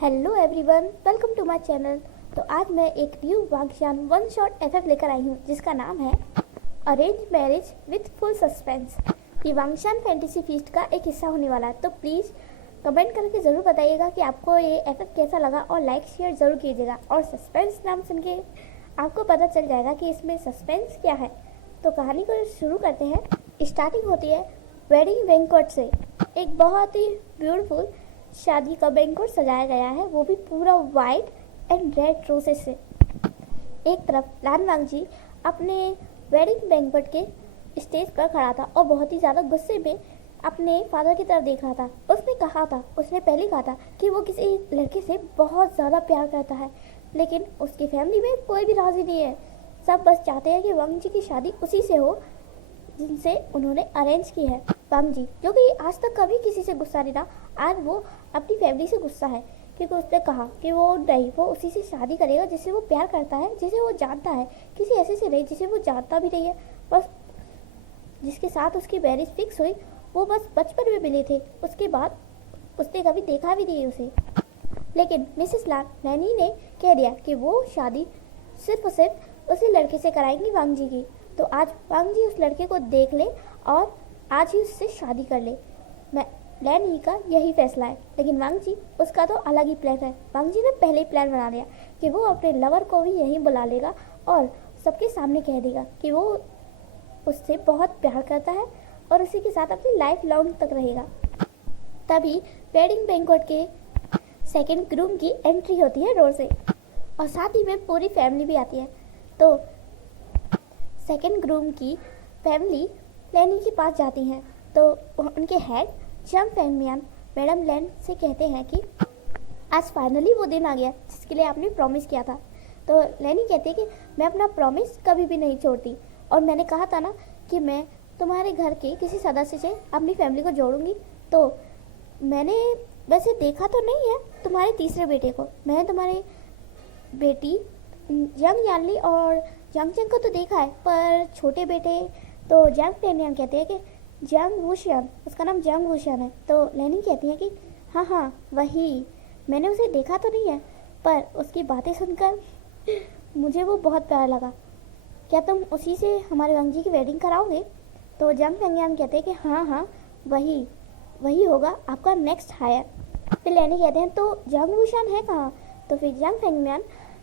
Hello everyone, welcome to my channel. तो आज मैं एक new Wangshan one shot FF लेकर आई हूँ जिसका नाम है arrange marriage with full suspense. ये वांगशान फैंटेसी फीस्ट का एक हिस्सा होने वाला है, तो प्लीज़ कमेंट करके ज़रूर बताइएगा कि आपको ये एफएफ कैसा लगा और लाइक शेयर ज़रूर कीजिएगा। और सस्पेंस नाम सुन के आपको पता चल जाएगा कि इसमें सस्पेंस क्या है। तो कहानी को शुरू करते हैं। स्टार्टिंग होती है वेडिंग बैंक्वेट से। एक बहुत ही ब्यूटीफुल शादी का बैंक्वेट सजाया गया है, वो भी पूरा वाइट एंड रेड रोसेस से। एक तरफ लान वांगजी अपने वेडिंग बैंक्वेट के स्टेज पर खड़ा था और बहुत ही ज़्यादा गुस्से में अपने फादर की तरफ देख रहा था। उसने पहले कहा था कि वो किसी लड़के से बहुत ज़्यादा प्यार करता है, लेकिन उसकी फैमिली में कोई भी राज़ी नहीं है। सब बस चाहते हैं कि वांगजी की शादी उसी से हो जिनसे उन्होंने अरेंज की है। वांगजी, जो कि आज तक कभी किसी से गुस्सा नहीं था, आज वो अपनी फैमिली से गुस्सा है क्योंकि उसने कहा कि वो उसी से शादी करेगा जिससे वो प्यार करता है, जिसे वो जानता है, किसी ऐसे से नहीं जिसे वो जानता भी नहीं है। बस जिसके साथ उसकी मैरिज फिक्स हुई वो बस बचपन में मिले थे, उसके बाद उसने कभी देखा भी नहीं उसे। लेकिन मिसेस लैनी ने कह दिया कि वो शादी सिर्फ और सिर्फ उसी लड़के से कराएंगी वांगजी की। तो आज वांगजी उस लड़के को देख ले और आज ही उससे शादी कर ले। लैनी का यही फैसला है, लेकिन वांगजी उसका तो अलग ही प्लान है। वांगजी ने पहले ही प्लान बना लिया कि वो अपने लवर को भी यहीं बुला लेगा और सबके सामने कह देगा कि वो उससे बहुत प्यार करता है और उसी के साथ अपनी लाइफ लॉन्ग तक रहेगा। तभी वेडिंग बैंक्वेट के सेकंड ग्रूम की एंट्री होती है डोर से और साथ ही में पूरी फैमिली भी आती है। तो सेकंड ग्रूम की फैमिली लैनी के पास जाती हैं तो उनके हेड जंग फेंगमियान मैडम लैन से कहते हैं कि आज फाइनली वो दिन आ गया जिसके लिए आपने प्रॉमिस किया था। तो लैनी कहती है कि मैं अपना प्रॉमिस कभी भी नहीं छोड़ती और मैंने कहा था ना कि मैं तुम्हारे घर के किसी सदस्य से अपनी फैमिली को जोड़ूंगी। तो मैंने वैसे देखा तो नहीं है तुम्हारे तीसरे बेटे को, मैंने तुम्हारी बेटी जंग यानली और जंग चंग को तो देखा है, पर छोटे बेटे तो जंग फेंगमियान कहते हैं कि जंग वूशियान, उसका नाम जंग वूशियान है। तो लैनी कहती है कि हाँ वही, मैंने उसे देखा तो नहीं है पर उसकी बातें सुनकर मुझे वो बहुत प्यारा लगा। क्या तुम उसी से हमारे वांगजी की वेडिंग कराओगे? तो जंग फेंगमियान कहते हैं कि हाँ वही होगा आपका नेक्स्ट हायर। फिर लैनी कहते हैं तो जंग वूशियान है कहाँ? तो फिर जंग फेंगमियान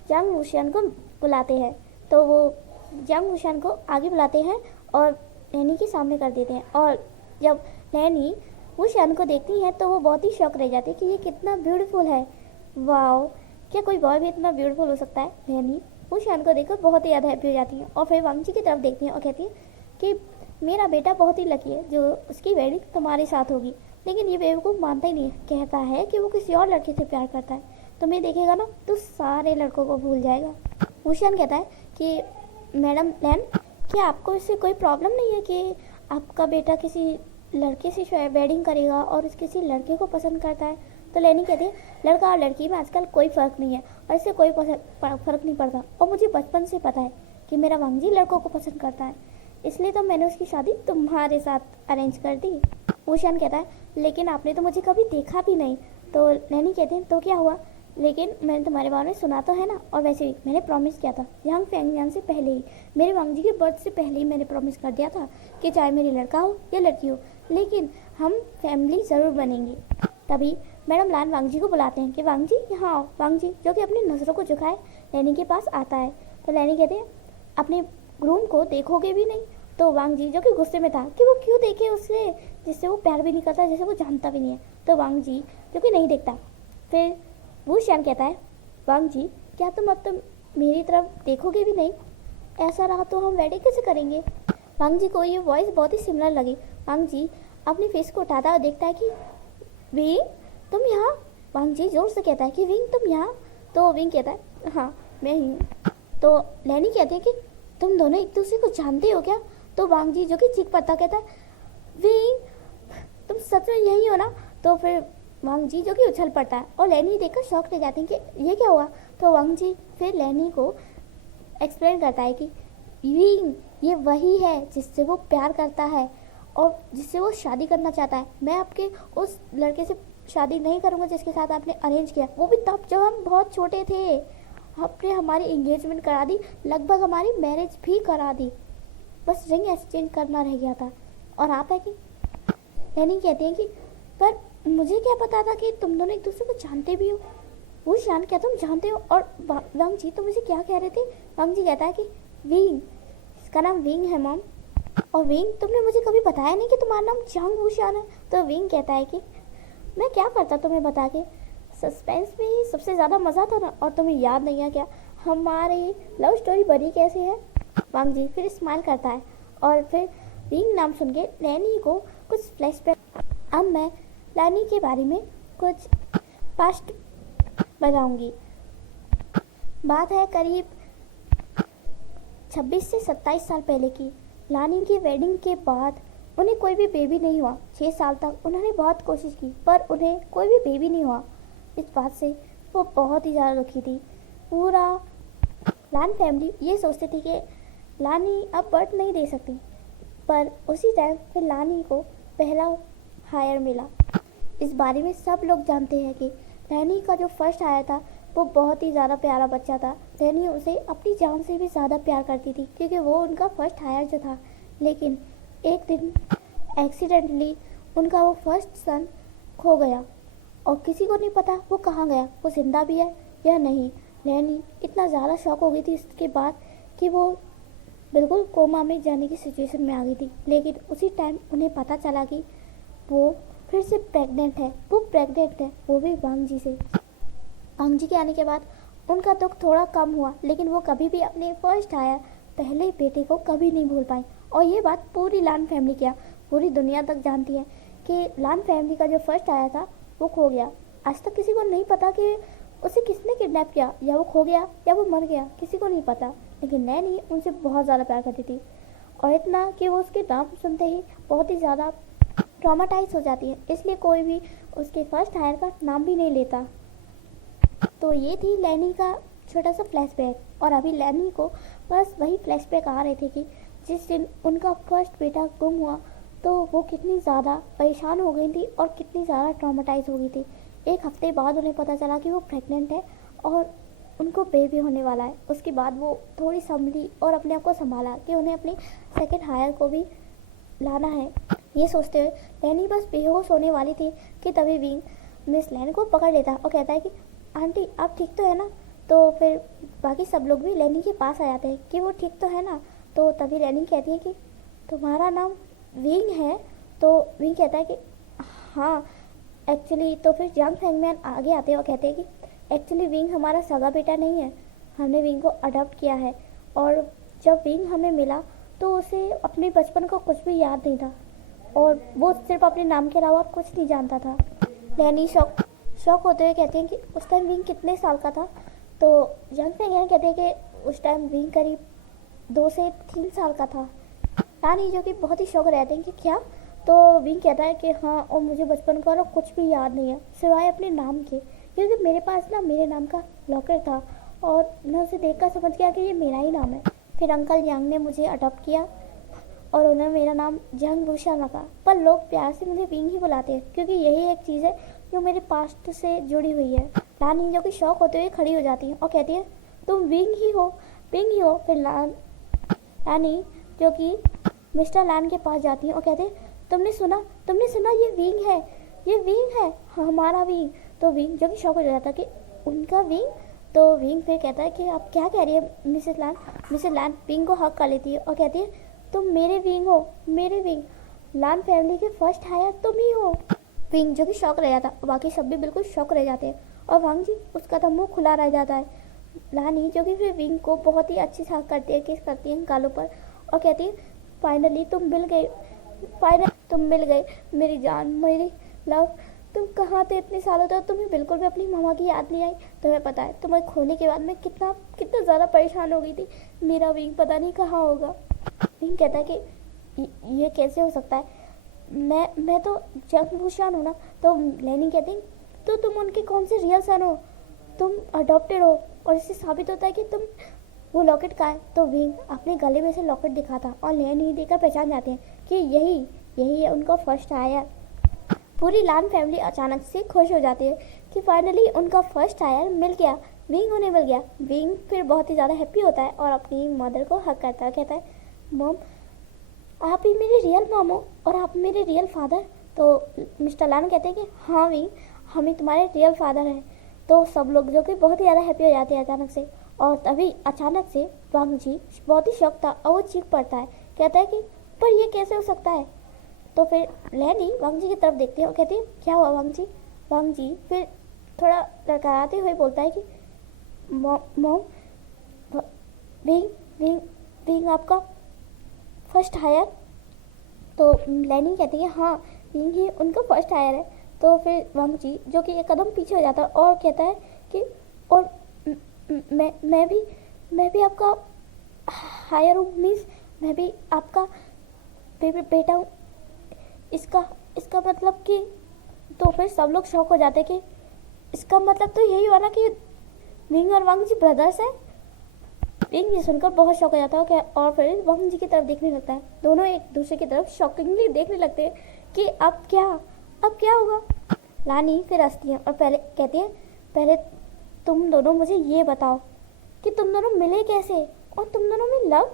जंग वूशियान को बुलाते हैं। तो वो जंग वूशियान को आगे बुलाते हैं और लैनी के सामने कर देते हैं। और जब लैनी वूशियान को देखती है तो वो बहुत ही शॉक रह जाती है कि ये कितना ब्यूटीफुल है। वाओ, क्या कोई बॉय भी इतना ब्यूटीफुल हो सकता है? लैनी वूशियान को देखकर बहुत ही ज़्यादा हैप्पी हो जाती है और फिर वांगजी की तरफ देखती है और कहती है कि मेरा बेटा बहुत ही लकी है जो उसकी वेडिंग तुम्हारे साथ होगी। लेकिन ये बेवकूफ़ मानता ही नहीं है, कहता है कि वो किसी और लड़के से प्यार करता है। तुम्हें देखेगा ना तो सारे लड़कों को भूल जाएगा। वूशियान कहता है कि मैडम लैन, क्या आपको इससे कोई प्रॉब्लम नहीं है कि आपका बेटा किसी लड़के से वेडिंग करेगा और उस किसी लड़के को पसंद करता है? तो लैनी कहती है लड़का और लड़की में आजकल कोई फ़र्क नहीं है और इससे कोई फ़र्क नहीं पड़ता और मुझे बचपन से पता है कि मेरा वांगजी लड़कों को पसंद करता है, इसलिए तो मैंने उसकी शादी तुम्हारे साथ अरेंज कर दी। वूशियान कहता है लेकिन आपने तो मुझे कभी देखा भी नहीं। तो लैनी कहते हैं तो क्या हुआ, लेकिन मैंने तुम्हारे बारे में सुना तो है ना, और वैसे भी मैंने प्रॉमिस किया था जंग फेंगमियान से पहले ही, मेरे वांगजी के बर्थ से पहले ही मैंने प्रॉमिस कर दिया था कि चाहे मेरी लड़का हो या लड़की हो लेकिन हम फैमिली ज़रूर बनेंगे। तभी मैडम लान वांगजी को बुलाते हैं कि वांगजी यहाँ आओ। वांगजी, जो कि अपनी नज़रों को झुकाए लैनी के पास आता है। तो लैनी कहते हैं अपने ग्रूम को देखोगे भी नहीं? तो वांगजी, जो कि गुस्से में था कि वो क्यों देखे उससे जिससे वो प्यार भी नहीं करता, जिसे वो जानता भी नहीं है, तो वांगजी जो कि नहीं देखता। फिर वूशियान कहता है वांगजी, क्या तुम अब मेरी तरफ देखोगे भी नहीं? ऐसा रहा तो हम वेडिंग कैसे करेंगे? वांगजी को ये वॉइस बहुत ही सिमिलर लगी। वांगजी अपनी फेस को उठाता और देखता है कि विंग तुम यहाँ? वांगजी जोर से कहता है कि विंग तुम यहाँ? तो विंग कहता है हाँ मैं ही हूँ। तो लैनी कहती है कि तुम दोनों एक दूसरे को जानते हो क्या? तो वांगजी, जो कि चीख पड़ता, कहता है विंग तुम सच में यही हो ना? तो फिर वांगजी, जो कि उछल पड़ता है और लैनी देखकर शॉक रह जाते हैं कि ये क्या हुआ। तो वांगजी फिर लैनी को एक्सप्लेन करता है कि विंग ये वही है जिससे वो प्यार करता है और जिससे वो शादी करना चाहता है। मैं आपके उस लड़के से शादी नहीं करूँगा जिसके साथ आपने अरेंज किया, वो भी तब जब हम बहुत छोटे थे। आपने हमारी एंगेजमेंट करा दी, लगभग हमारी मैरिज भी करा दी, बस रिंग एक्सचेंज करना रह गया था। और आप है कि लैनी कहती है कि पर मुझे क्या पता था कि तुम दोनों एक दूसरे को जानते भी हो। वो शान, क्या तुम जानते हो? और वांग जी, तुम मुझे क्या कह रहे थे? वांग जी कहता है कि विंग, इसका नाम विंग है मॉम। और विंग, तुमने मुझे कभी बताया नहीं कि तुम्हारा नाम जांग वूशान है। तो विंग कहता है कि मैं क्या करता तुम्हें बता के, सस्पेंस में ही सबसे ज़्यादा मज़ा था ना। और तुम्हें याद नहीं है क्या हमारी लव स्टोरी बनी कैसे है? वांग जी फिर स्माइल करता है और फिर विंग नाम सुन के लैनी को कुछ फ्लैशबैक। अब मैं लैनी के बारे में कुछ पास्ट बताऊंगी। बात है करीब 26 से 27 साल पहले की। लानी की वेडिंग के बाद उन्हें कोई भी बेबी नहीं हुआ। 6 साल तक उन्होंने बहुत कोशिश की पर उन्हें कोई भी बेबी नहीं हुआ। इस बात से वो बहुत ही ज़्यादा दुखी थी। पूरा लान फैमिली ये सोचती थी कि लानी अब बर्थ नहीं दे सकती, पर उसी टाइम फिर लानी को पहला हायर मिला। इस बारे में सब लोग जानते हैं कि लैनी का जो फर्स्ट हायर था वो बहुत ही ज़्यादा प्यारा बच्चा था। लैनी उसे अपनी जान से भी ज़्यादा प्यार करती थी क्योंकि वो उनका फर्स्ट हायर जो था। लेकिन एक दिन एक्सीडेंटली उनका वो फर्स्ट सन खो गया और किसी को नहीं पता वो कहाँ गया, वो जिंदा भी है या नहीं। लैनी इतना ज़्यादा शॉक हो गई थी इसके बाद कि वो बिल्कुल कोमा में जाने की सिचुएशन में आ गई थी। लेकिन उसी टाइम उन्हें पता चला कि वो फिर से प्रेग्नेंट है। वो भी वांग जी से। वांग जी के आने के बाद उनका दुख थोड़ा कम हुआ, लेकिन वो कभी भी अपने फर्स्ट आया पहले बेटे को कभी नहीं भूल पाई। और ये बात पूरी लान फैमिली क्या पूरी दुनिया तक जानती है कि लान फैमिली का जो फर्स्ट आया था वो खो गया। आज तक किसी को नहीं पता कि उसे किसने किडनैप किया, या वो खो गया या वो मर गया, किसी को नहीं पता। लेकिन नैनी उनसे बहुत ज़्यादा प्यार करती थी और इतना कि वो उसके नाम सुनते ही बहुत ही ज़्यादा ट्रॉमाटाइज हो जाती है। इसलिए कोई भी उसके फर्स्ट हायर का नाम भी नहीं लेता। तो ये थी लैनी का छोटा सा फ्लैशबैक। और अभी लैनी को बस वही फ्लैशबैक आ रहे थे कि जिस दिन उनका फर्स्ट बेटा गुम हुआ तो वो कितनी ज़्यादा परेशान हो गई थी और कितनी ज़्यादा ट्रॉमाटाइज हो गई थी। एक हफ्ते बाद उन्हें पता चला कि वो प्रेग्नेंट है और उनको बेबी होने वाला है। उसके बाद वो थोड़ी संभली और अपने आप को संभाला कि उन्हें अपनी सेकंड हायर को भी लाना है। ये सोचते हुए लैनी बस बेहोश होने वाली थी कि तभी विंग मिस लैन को पकड़ लेता और कहता है कि आंटी आप ठीक तो है ना? तो फिर बाकी सब लोग भी लैनी के पास आ जाते हैं कि वो ठीक तो है ना। तो तभी लैनी कहती है कि तुम्हारा नाम विंग है? तो विंग कहता है कि हाँ एक्चुअली। तो फिर जंग फैंगमैन आगे आते हैं और कहते हैं कि एक्चुअली विंग हमारा सगा बेटा नहीं है, हमने विंग को अडॉप्ट किया है। और जब विंग हमें मिला तो उसे अपने बचपन का कुछ भी याद नहीं था और वो सिर्फ अपने नाम के अलावा कुछ नहीं जानता था। लैनी शौक होते हुए कहते हैं कि उस टाइम विंग कितने साल का था? तो जंग फैंगमैन कहते हैं कि उस टाइम विंग करीब 2 से 3 साल का था। रानी जो कि बहुत ही शौक रहते हैं कि क्या? तो विंग कहता है कि हाँ, और मुझे बचपन का और कुछ भी याद नहीं है सिवाय अपने नाम के, क्योंकि मेरे पास ना मेरे नाम का लॉकेट था और मैं उसे देखकर समझ गया कि ये मेरा ही नाम है। फिर अंकल यांग ने मुझे अडॉप्ट किया और उन्होंने मेरा नाम जंग भूषण रखा, पर लोग प्यार से मुझे विंग ही बुलाते हैं क्योंकि यही एक चीज़ है जो मेरे पास्ट से जुड़ी हुई है। रानी जो कि शौक होते हुए खड़ी हो जाती है और कहती है तुम विंग ही हो। फिर रानी जो कि मिस्टर लैन के पास जाती है और कहते हैं तुमने सुना ये विंग है हमारा विंग। तो विंग जो कि शौक हो जाता है कि उनका विंग। तो विंग फिर कहता है कि आप क्या कह रही है मिसेस लैन विंग को हक कर लेती है और कहती है तुम मेरे विंग हो, मेरे विंग, लैन फैमिली के फर्स्ट हायर तुम ही हो। विंग जो कि शौक रह जाता है, बाकी सब भी बिल्कुल शौक रह जाते हैं और वांग जी उसका तो मुंह खुला रह जाता है। लानी जो कि फिर विंग को बहुत ही अच्छी से हक करती है, किस करती है गालों पर और कहती है फाइनली तुम मिल गए मेरी जान, मेरी लव। तुम कहाँ थे इतने सालों तक? तुम्हें बिल्कुल भी अपनी मामा की याद नहीं आई? तुम्हें पता है तुम्हें खोने के बाद मैं कितना ज़्यादा परेशान हो गई थी। मेरा विंग पता नहीं कहाँ होगा। विंग कहता है कि ये कैसे हो सकता है, मैं तो जंग भूषण हूँ ना। तो लैनी कहती है तो तुम उनके कौन से रियल सन हो? तुम अडॉप्टेड हो और इससे साबित होता है कि तुम वो लॉकेट का है। तो विंग अपने गले में से लॉकेट दिखाता और लैनी देखकर पहचान जाते हैं कि यही है उनका फर्स्ट आया। पूरी लान फैमिली अचानक से खुश हो जाती है कि फाइनली उनका फर्स्ट हायर मिल गया, विंग होने मिल गया। विंग फिर बहुत ही ज़्यादा हैप्पी होता है और अपनी मदर को हक करता है, कहता है मॉम आप ही मेरे रियल मॉम हो और आप मेरे रियल फादर। तो मिस्टर लान कहते हैं कि हाँ विंग, हम ही तुम्हारे रियल फादर हैं। तो सब लोग जो कि बहुत ही ज़्यादा हैप्पी हो जाते हैं अचानक से। और तभी अचानक से वांग जी बहुत ही शौक था और वो चीख पड़ता है, कहता है कि पर ये कैसे हो सकता है। तो फिर लैनी वांग जी की तरफ देखती है और कहती है क्या हुआ वांग जी। वांग जी फिर थोड़ा लड़खड़ाते हुए बोलता है कि मॉम विंग विंग विंग आपका फर्स्ट हायर। तो लैनी कहती है हाँ विंग ही उनका फर्स्ट हायर है। तो फिर वांग जी जो कि एक कदम पीछे हो जाता है और कहता है कि और मैं भी आपका हायर हूँ, मीन्स मैं भी आपका बेटा हूँ। इसका मतलब कि तो फिर सब लोग शॉक हो जाते कि इसका मतलब तो यही हुआ ना कि विंग और वांग जी ब्रदर्स हैं। विंग जी सुनकर बहुत शॉक हो जाता है और फिर वांग जी की तरफ देखने लगता है। दोनों एक दूसरे की तरफ शॉकिंगली देखने लगते हैं कि अब क्या होगा। लानी फिर हंसती है और पहले कहती है पहले तुम दोनों मुझे ये बताओ कि तुम दोनों मिले कैसे और तुम दोनों में लव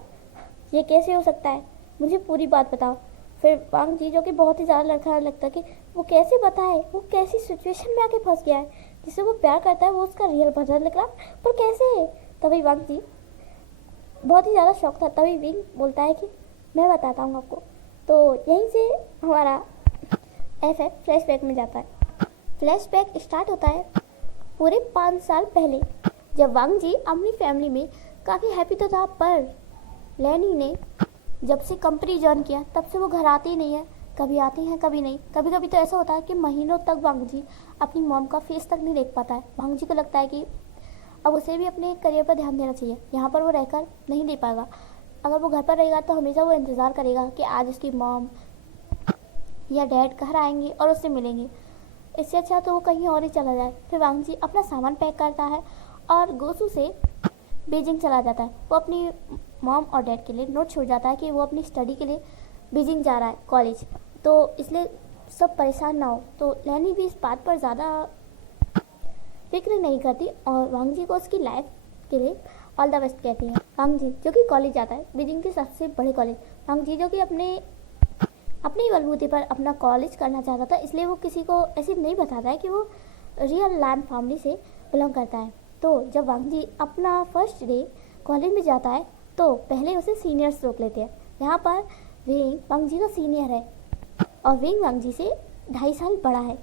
ये कैसे हो सकता है, मुझे पूरी बात बताओ। फिर वांग जी जो कि बहुत ही ज़्यादा लड़खड़ा लगता है कि वो कैसे बताए, वो कैसी सिचुएशन में आके फंस गया है, जिसे वो प्यार करता है वो उसका रियल ब्रदर निकला, पर कैसे। तभी वांग जी बहुत ही ज़्यादा शौक था। तभी विंग बोलता है कि मैं बताता हूँ आपको। तो यहीं से हमारा FF फ्लैशबैक में जाता है। फ्लैशबैक स्टार्ट होता है पूरे 5 साल पहले, जब वांग जी अपनी फैमिली में काफ़ी हैप्पी तो था, पर लैनी ने जब से कंपनी ज्वाइन किया तब से वो घर आते ही नहीं है। कभी आते हैं कभी नहीं। कभी कभी तो ऐसा होता है कि महीनों तक वांग जी अपनी मॉम का फेस तक नहीं देख पाता है। वांग जी को लगता है कि अब उसे भी अपने करियर पर ध्यान देना चाहिए, यहाँ पर वो रहकर नहीं दे पाएगा। अगर वो घर पर रहेगा तो हमेशा वो इंतज़ार करेगा कि आज उसकी मॉम या डैड घर आएंगे और उससे मिलेंगे। इससे अच्छा तो वो कहीं और ही चला जाए। फिर वांग जी अपना सामान पैक करता है और गोसू से बीजिंग चला जाता है। वो अपनी मॉम और डैड के लिए नोट छोड़ जाता है कि वो अपनी स्टडी के लिए बीजिंग जा रहा है कॉलेज, तो इसलिए सब परेशान ना हो। तो लैनी भी इस बात पर ज़्यादा फिक्र नहीं करती और वांग जी को उसकी लाइफ के लिए ऑल द बेस्ट कहती है। वांग जी जो कि कॉलेज जाता है, बीजिंग के सबसे बड़े कॉलेज। वांग जी जो कि अपनी ही बलबूते पर अपना कॉलेज करना चाहता था, इसलिए वो किसी को ऐसे नहीं बताता है कि वो रियल लैंड फैमिली से बिलोंग करता है। तो जब वांग जी अपना फर्स्ट डे कॉलेज में जाता है तो पहले उसे सीनियर्स रोक लेते हैं। यहाँ पर विंग वांग जी का सीनियर है और विंग वांग जी से 2.5 साल बड़ा है।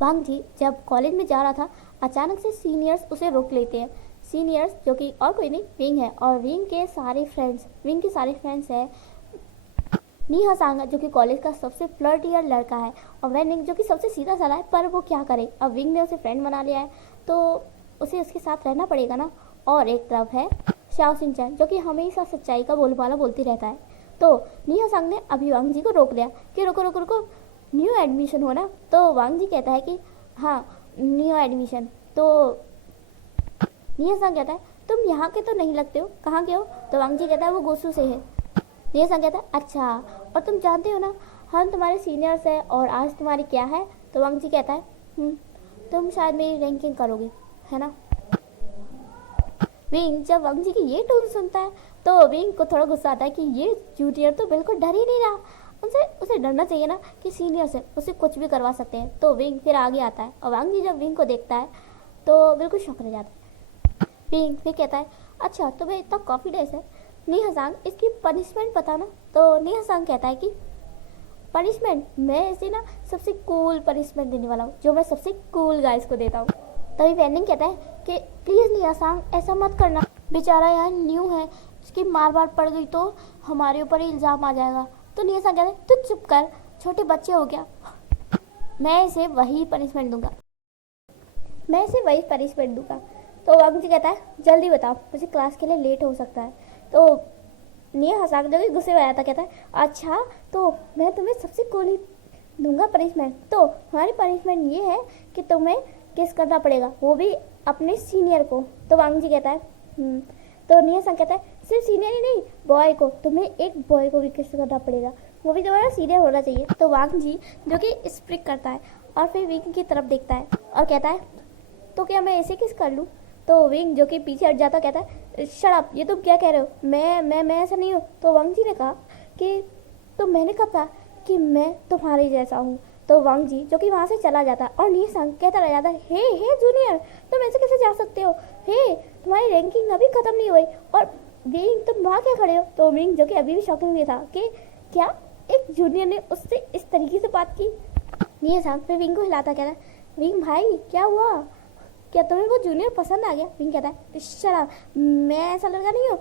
वांग जी जब कॉलेज में जा रहा था अचानक से सीनियर्स उसे रोक लेते हैं। सीनियर्स जो कि और कोई नहीं विंग है और विंग के सारे फ्रेंड्स हैं नीहा सांग जो कि कॉलेज का सबसे फ्लर्टियर लड़का है और वैनिंग जो कि सबसे सीधा साधा है, पर वो क्या करे, अब विंग ने उसे फ्रेंड बना लिया है तो उसे उसके साथ रहना पड़ेगा ना। और एक तरफ है श्याओ सिंचन जो कि हमेशा सच्चाई का बोलबाला बोलती रहता है। तो नीहा सांग ने अभी वांग जी को रोक लिया कि रुको रुको रुको, न्यू एडमिशन हो ना। तो वांग जी कहता है कि हाँ न्यू एडमिशन। तो नीहा सांग कहता है तुम यहाँ के तो नहीं लगते हो, कहाँ के हो। तो वांग जी कहता है वो गोसू से है। नीहा सांग कहता है अच्छा, और तुम जानते हो ना हम तुम्हारे सीनियर्स हैं और आज तुम्हारी क्या है। तो वांग जी कहता है तुम शायद मेरी रैंकिंग करोगे है ना। विंग जब वांग जी की ये टोन सुनता है तो विंग को थोड़ा गुस्सा आता है कि ये जूनियर तो बिल्कुल डर ही नहीं रहा, उसे डरना चाहिए ना कि सीनियर से उसे कुछ भी करवा सकते हैं। तो विंग फिर आगे आता है और वांग जी जब विंग को देखता है तो बिल्कुल शौक रह जाता है। विंग फिर कहता है अच्छा तुम्हें इतना कॉन्फिडेंस है नीहा सांग, इसकी पनिशमेंट पता ना। तो नीहा सांग कहता है कि पनिशमेंट मैं इसे ना सबसे कूल पनिशमेंट देने वाला हूँ जो मैं सबसे कूल गाइस को देता हूँ। तभी वेनिंग कहता है कि प्लीज़ नीहा सांग ऐसा मत करना, बेचारा यहाँ न्यू है, उसकी मार बार पड़ गई तो हमारे ऊपर ही इल्ज़ाम आ जाएगा। तो नीहा सांग कहता है तू चुप कर, छोटे बच्चे हो क्या, मैं इसे वही पनिशमेंट दूंगा। तो वांग जी कहता है जल्दी बताओ मुझे क्लास के लिए लेट हो सकता है। तो नीहा सांग जो कि गुस्से में आया था कहता है अच्छा तो मैं तुम्हें सबसे कूल ही दूंगा पनिशमेंट। तो हमारी पनिशमेंट ये है कि तुम्हें किस करना पड़ेगा, वो भी अपने सीनियर को। तो वांग जी कहता है तो नीहा सांग कहता है सिर्फ सीनियर ही नहीं, बॉय को, तुम्हें एक बॉय को भी किस करना पड़ेगा। वो भी थोड़ा सीरियस होना चाहिए। तो वांग जी जो कि स्प्रिक करता है और फिर विंग की तरफ देखता है और कहता है तो क्या मैं ऐसे किस कर लूँ। तो विंग जो कि पीछे हट जाता कहता है शट अप, ये तुम क्या कह रहे हो, मैं ऐसा नहीं हूँ। तो वांग जी ने कहा कि तो मैंने कहा था कि मैं तुम्हारे जैसा हूँ। तो वांग जी जो कि वहाँ से चला जाता और नी संग कहता रह जाता हे जूनियर, तुम ऐसे कैसे जा सकते हो, हे तुम्हारी रैंकिंग अभी खत्म नहीं हुई और विंग तुम वहाँ क्या खड़े हो। तो विंग जो कि अभी भी शॉकिंग में था कि क्या एक जूनियर ने उससे इस तरीके से बात की। नी संग फिर विंग को हिलाता कहता विंग भाई क्या हुआ, क्या तुम्हें वो जूनियर पसंद आ गया। विंग कहता है शराब, मैं ऐसा लड़का नहीं हूँ,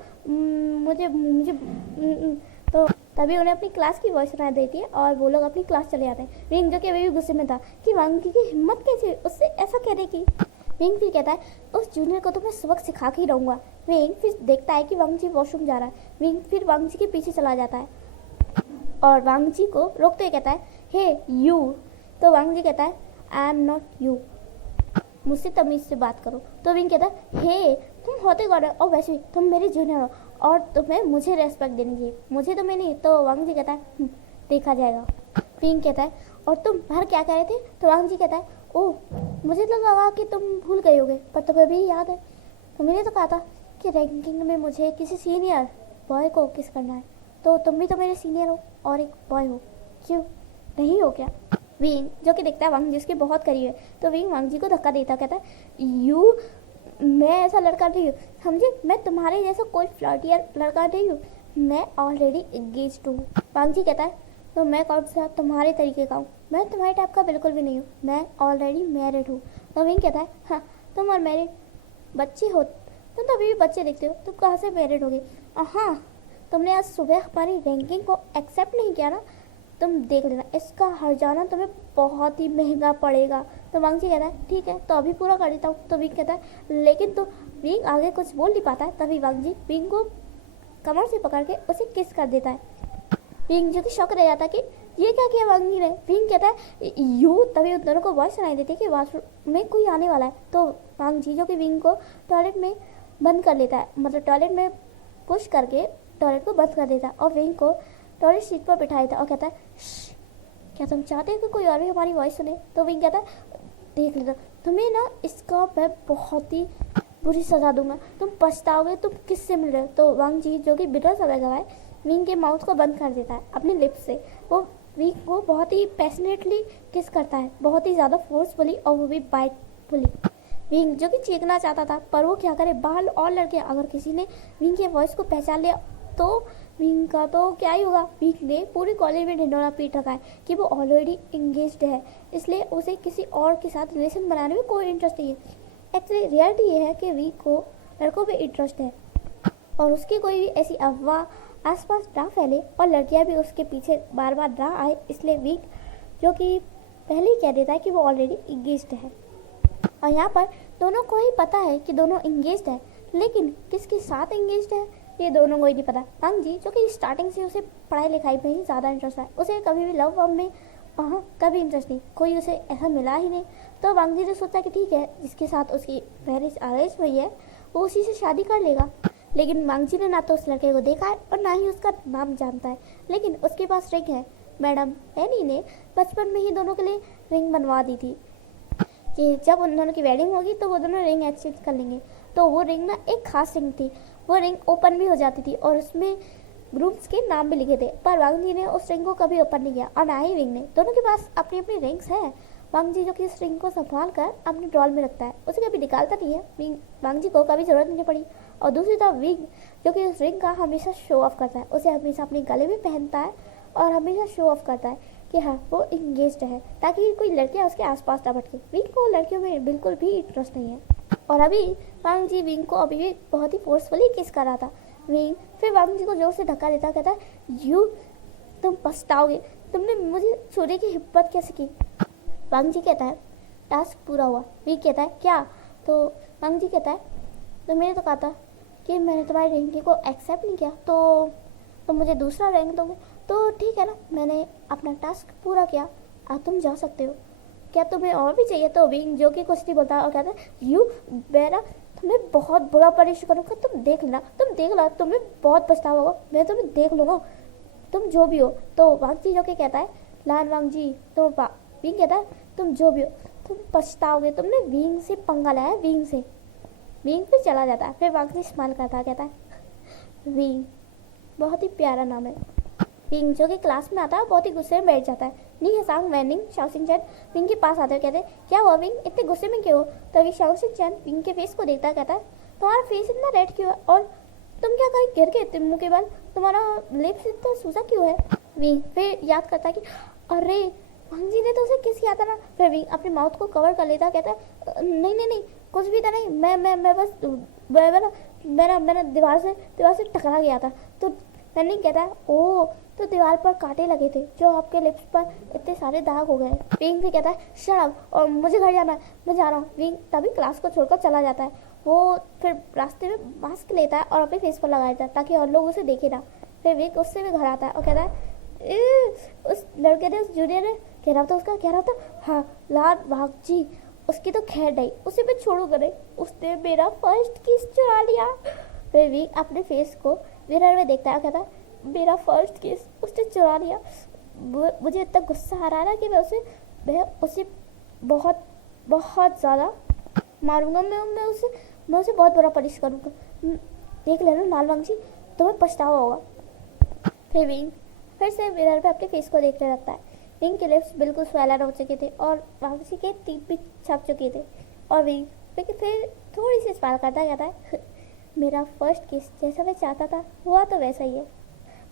मुझे मुझे तो तभी उन्हें अपनी क्लास की वॉइस सुनाई देती है और वो लोग अपनी क्लास चले जाते हैं। विंग जो कि अभी भी गुस्से में था कि वांग की हिम्मत कैसे हुई उससे ऐसा कहने की। विंग फिर कहता है उस जूनियर को तो मैं सबक सिखा के ही रहूँगा। विंग फिर देखता है कि वांग जी वॉशरूम जा रहा है। विंग फिर वांग जी के पीछे चला जाता है और वांग जी को रोकते हुए कहता है हे यू। तो वांग जी कहता है आई एम नॉट यू, मुझसे तमीज से बात करो। तो विंग कहता है हे तुम होते कौन हो और वैसे भी तुम मेरे जूनियर हो और तुम्हें मुझे रेस्पेक्ट देनी चाहिए, मुझे तुम्हें नहीं। तो वांग जी कहता है देखा जाएगा। विंग कहता है और तुम बाहर क्या कह रहे थे। तो वांग जी कहता है ओह मुझे तो लगा कि तुम भूल गए होगे पर तुम्हें भी याद है, तुमने तो कहा था कि रैंकिंग में मुझे किसी सीनियर बॉय को किस करना है, तो तुम भी तो मेरे सीनियर हो और एक बॉय हो, क्यों नहीं हो क्या। विंग जो कि देखता है वांग जी उसके बहुत करीब है। तो विंग वांग जी को धक्का देता कहता है यू मैं ऐसा लड़का नहीं हूँ, समझे, मैं तुम्हारे जैसा कोई फ्लर्टियर लड़का नहीं हूँ, मैं ऑलरेडी एंगेज्ड हूँ। वांग जी कहता है तो मैं कौन सा तुम्हारे तरीके का हूँ, मैं तुम्हारे टाइप का बिल्कुल भी नहीं हूँ, मैं ऑलरेडी मैरिड हूँ। तो विंग कहता है हाँ तुम और मैरिड बच्चे हो, तुम तो अभी भी बच्चे दिखते हो, तुम कहाँ से मैरिड होगे। हाँ तुमने आज सुबह हमारी रैंकिंग को एक्सेप्ट नहीं किया ना, तुम देख लेना इसका हर जाना तुम्हें बहुत ही महंगा पड़ेगा। तो वांग जी कहता है ठीक है तो अभी पूरा कर देता हूँ। तो विंग कहता है लेकिन तो विंग आगे कुछ बोल नहीं पाता है। तभी वांग जी विंग को कमर से पकड़ के उसे किस कर देता है। विंग जो कि शौक रह जाता है कि ये क्या किया वांग जी ने। विंग कहता है यू। तभी उन दोनों को वॉइस सुनाई देती है कि वॉशरूम में कोई आने वाला है। तो वांग जी जो कि विंग को टॉयलेट में बंद कर लेता है, मतलब टॉयलेट में पुश करके टॉयलेट को बंद कर देता है और विंग को टॉयलेट सीट पर बिठा देता है और कहता है क्या तुम चाहते हो कि कोई और भी हमारी वॉइस सुने। तो विंग कहता है देख लेता तुम्हें ना इसका मैं बहुत ही बुरी सजा दूंगा, तुम पछताओगे तुम किससे मिल रहे हो। तो वांग जी जो कि बिटर समय गवाए विंग के माउथ को बंद कर देता है अपने लिप्स से। वो विंग को बहुत ही पैशनेटली किस करता है, बहुत ही ज़्यादा फोर्सफुली और वो भी बाइटफुली। विंग जो कि चीखना चाहता था पर वो क्या करे, बाहर और लड़के अगर किसी ने विंग के वॉइस को पहचान लिया तो विंग का तो क्या ही होगा। विंग ने पूरी कॉलेज में ढिंडोरा पीट रखा है कि वो ऑलरेडी इंगेज्ड है, इसलिए उसे किसी और के साथ रिलेशन बनाने में कोई इंटरेस्ट नहीं है। एक्चुअली रियलिटी ये है कि विंग को लड़कों पे इंटरेस्ट है और उसकी कोई भी ऐसी अफवाह आसपास ना फैले और लड़कियां भी उसके पीछे बार बार ना आए, इसलिए विंग जो कि पहले ही कह देता है कि वो ऑलरेडी इंगेज्ड है। और यहाँ पर दोनों को ही पता है कि दोनों इंगेज्ड है, लेकिन किसके साथ इंगेज्ड है ये दोनों को ही नहीं पता। वांग जी जो कि स्टार्टिंग से उसे पढ़ाई लिखाई में ही ज़्यादा इंटरेस्ट है, उसे कभी भी लव में कभी इंटरेस्ट नहीं, कोई उसे ऐसा मिला ही नहीं। तो वांग जी ने सोचा कि ठीक है जिसके साथ उसकी मैरिज अरेंज हुई है वो उसी से शादी कर लेगा। लेकिन वांग जी ने ना तो उस लड़के को देखा है और ना ही उसका नाम जानता है, लेकिन उसके पास रिंग है। मैडम पेनी ने बचपन में ही दोनों के लिए रिंग बनवा दी थी कि जब उन दोनों की वेडिंग होगी तो वो दोनों रिंग एक्सचेंज कर लेंगे। तो वो रिंग ना एक खास रिंग थी, वो रिंग ओपन भी हो जाती थी और उसमें ग्रुप्स के नाम भी लिखे थे, पर वांग जी ने उस रिंग को कभी ओपन नहीं किया और ना ही विंग ने। दोनों के पास अपनी अपनी रिंग्स है। वांग जी जो कि इस रिंग को संभाल कर अपने ड्रॉल में रखता है, उसे कभी निकालता नहीं है, वांग जी को कभी जरूरत नहीं पड़ी। और दूसरी तरफ विंग जो कि उस रिंग का हमेशा शो ऑफ करता है, उसे हमेशा अपने गले में पहनता है और हमेशा शो ऑफ करता है कि हाँ वो इंगेज्ड है, ताकि कोई लड़कियां उसके आसपास ना भटके। विंग को लड़कियों में बिल्कुल भी इंटरेस्ट नहीं है। और अभी वांग जी विंग को अभी भी बहुत ही फोर्सफुली किस कर रहा था। विंग फिर वांग जी को जोर से धक्का देता कहता है यू तुम पछताओगे, तुमने मुझे छूने की हिम्मत कैसे की। वांग जी कहता है टास्क पूरा हुआ। विंग कहता है क्या। तो वांग जी कहता है तो मैंने तो कहा था कि मैंने तुम्हारी रैंकिंग को एक्सेप्ट नहीं किया तो मुझे दूसरा रैंक दोगे। तो ठीक है ना, मैंने अपना टास्क पूरा किया, अब तुम जा सकते हो, क्या तुम्हें और भी चाहिए। तो विंग जो कि कुछ नहीं बोलता और कहता है यू बेरा तुम्हें बहुत बुरा परेशान करूँगा, तुम देख लेना तुम्हें बहुत पछतावा होगा, मैं तुम्हें देख लूँगा। तुम जो भी हो। तो वांगजी जो कि कहता है लान वांगजी तुम विंग कहता है तुम जो भी हो तुम पछताओगे, तुमने विंग से पंगा लाया है, विंग से। विंग फिर चला जाता है। फिर वांगजी स्माइल करता है, कहता है विंग बहुत ही प्यारा नाम है। विंग जो कि क्लास में आता है बहुत ही गुस्से में बैठ जाता है। नी हसांग वैनिंग शाओसिंग-चैन विंग के पास आते हुए कहते हैं क्या हुआ विंग, इतने गुस्से में क्यों हो। तभी शाओसिंग-चैन विंग के फेस को देखता है, कहता है तुम्हारा फेस इतना रेड क्यों है और तुम क्या कहीं गिर गए मुंह के बल, तुम्हारा लिप्स इतना सूजा क्यों है। विंग फिर याद करता है कि अरे वांगजी ने तो उसे किस किया था ना। फिर विंग अपने माउथ को कवर कर लेता, कहता है नहीं नहीं नहीं कुछ भी था नहीं, मैं बस मेरा दीवार से टकरा गया था। तो मैंने कहता है ओ तो दीवार पर कांटे लगे थे जो आपके लिप्स पर इतने सारे दाग हो गए। विंग भी कहता है शट अप और मुझे घर जाना है, मैं जा रहा हूँ। विंग तभी क्लास को छोड़कर चला जाता है। वो फिर रास्ते में मास्क लेता है और अपने फेस पर लगा देता है ताकि और लोग उसे देखे ना। फिर विंग उससे भी घर आता है और कहता है उस लड़के ने, उस जूनियर ने कह रहा था हाँ लान वांगजी, उसकी तो खैर नहीं, उसे मैं छोड़ूंगा नहीं, उसने मेरा फर्स्ट किस चुरा लिया। फिर विंग अपने फेस को मिरर में देखता है और कहता है मेरा फर्स्ट किस उसने चुरा लिया। मुझे इतना गुस्सा आ रहा है ना कि मैं उसे बहुत बहुत ज़्यादा मारूंगा। मैं उसे बहुत बुरा पनिश करूँगा। देख लेना लान वांगजी, तुम्हें पछतावा होगा। फिर विंग फिर से मिरर पे अपने फेस को देखने लगता है। विंग के लिप्स बिल्कुल स्वैलन हो चुके थे और वांगजी के टीथ भी छप चुके थे। और विंग फिर थोड़ी सी स्माइल करता है, कहता है मेरा फर्स्ट किस जैसा मैं चाहता था हुआ तो वैसा ही है।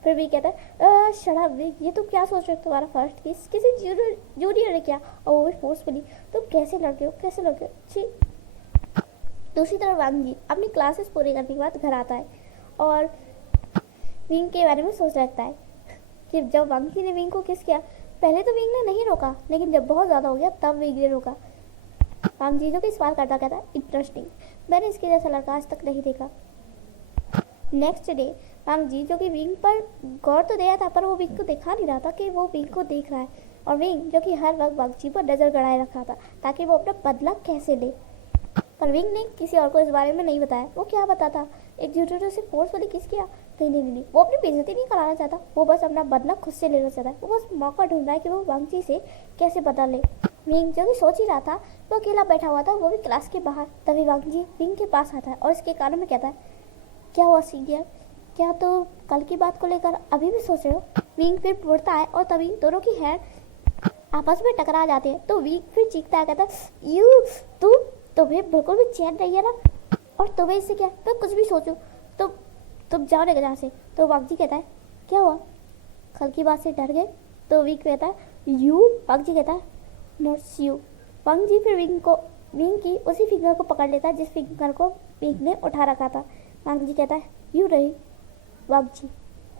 फिर भी कहता है शट अप विंग, ये तुम क्या सोच रहे हो, तुम्हारा फर्स्ट किस किसी जूनियर ने किया और वो भी फोर्सफुली, तुम कैसे लड़के हो छी। दूसरी तरफ वांगजी अपनी क्लासेस पूरी करने के बाद घर आता है और विंग के बारे में सोच रखता है कि जब वांगजी ने विंग को किस किया, पहले तो विंग ने नहीं रोका, लेकिन जब बहुत ज़्यादा हो गया तब विंग ने रोका। वांगजी जो कि सवाल करता कहता है इंटरेस्टिंग, मैंने इसके जैसा लड़का आज तक नहीं देखा। नेक्स्ट डे वांगजी जो कि विंग पर गौर तो दिया था पर वो विंग को दिखा नहीं रहा था कि वो विंग को देख रहा है। और विंग जो कि हर वक्त वांगजी पर नजर गड़ाए रखा था ताकि वो अपना बदला कैसे ले। पर विंग ने किसी और को इस बारे में नहीं बताया। वो क्या बताता, एक जूनियर से फोर्सफुली किस किया, नहीं, वो अपनी बेइज्जती नहीं कराना चाहता, वो बस अपना बदला खुद से लेना चाहता है। वो बस मौका ढूंढ रहा है कि वो वांगजी से कैसे बदला ले। विंग जो कि सोच ही रहा था, वो अकेला बैठा हुआ था, वो भी क्लास के बाहर। तभी वांगजी विंग के पास आता है और इसके कानों में कहता है क्या हुआ सीनियर, क्या तो कल की बात को लेकर अभी भी सोच रहे हो। विंग फिर मुड़ता है और तभी दोनों की हैंड आपस में टकरा जाते हैं। तो विंग फिर चीखता है, कहता है यू तुम्हें बिल्कुल भी चैन नहीं है ना, और तुम्हें इससे क्या, मैं कुछ भी सोचूं तो तुम जाओ लेकर यहाँ से। तो वांगजी कहता है क्या हुआ, कल की बात से डर गए। तो विंग कहता है यू, वांगजी कहता है नॉट यू। वांगजी फिर विंग की उसी फिंगर को पकड़ लेता है जिस फिंगर को विंग ने उठा रखा था। वांगजी कहता है यू रही वांगजी,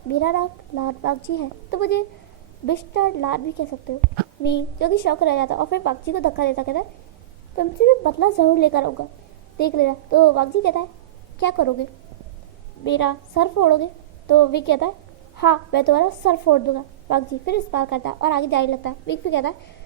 मेरा नाम लान वांगजी है, तो मुझे मिस्टर लान भी कह सकते हो। विंग जो कि शौक रह जाता और फिर वांगजी को धक्का देता, कहता है तुमसे मैं बदला जरूर लेकर आऊँगा, देख लेना। तो वांगजी कहता है क्या करोगे, मेरा सर फोड़ोगे। तो विंग कहता है हाँ मैं तुम्हारा सर फोड़ दूंगा। वांगजी फिर इस बार करता है और आगे जारी लगता है। विंग फिर कहता है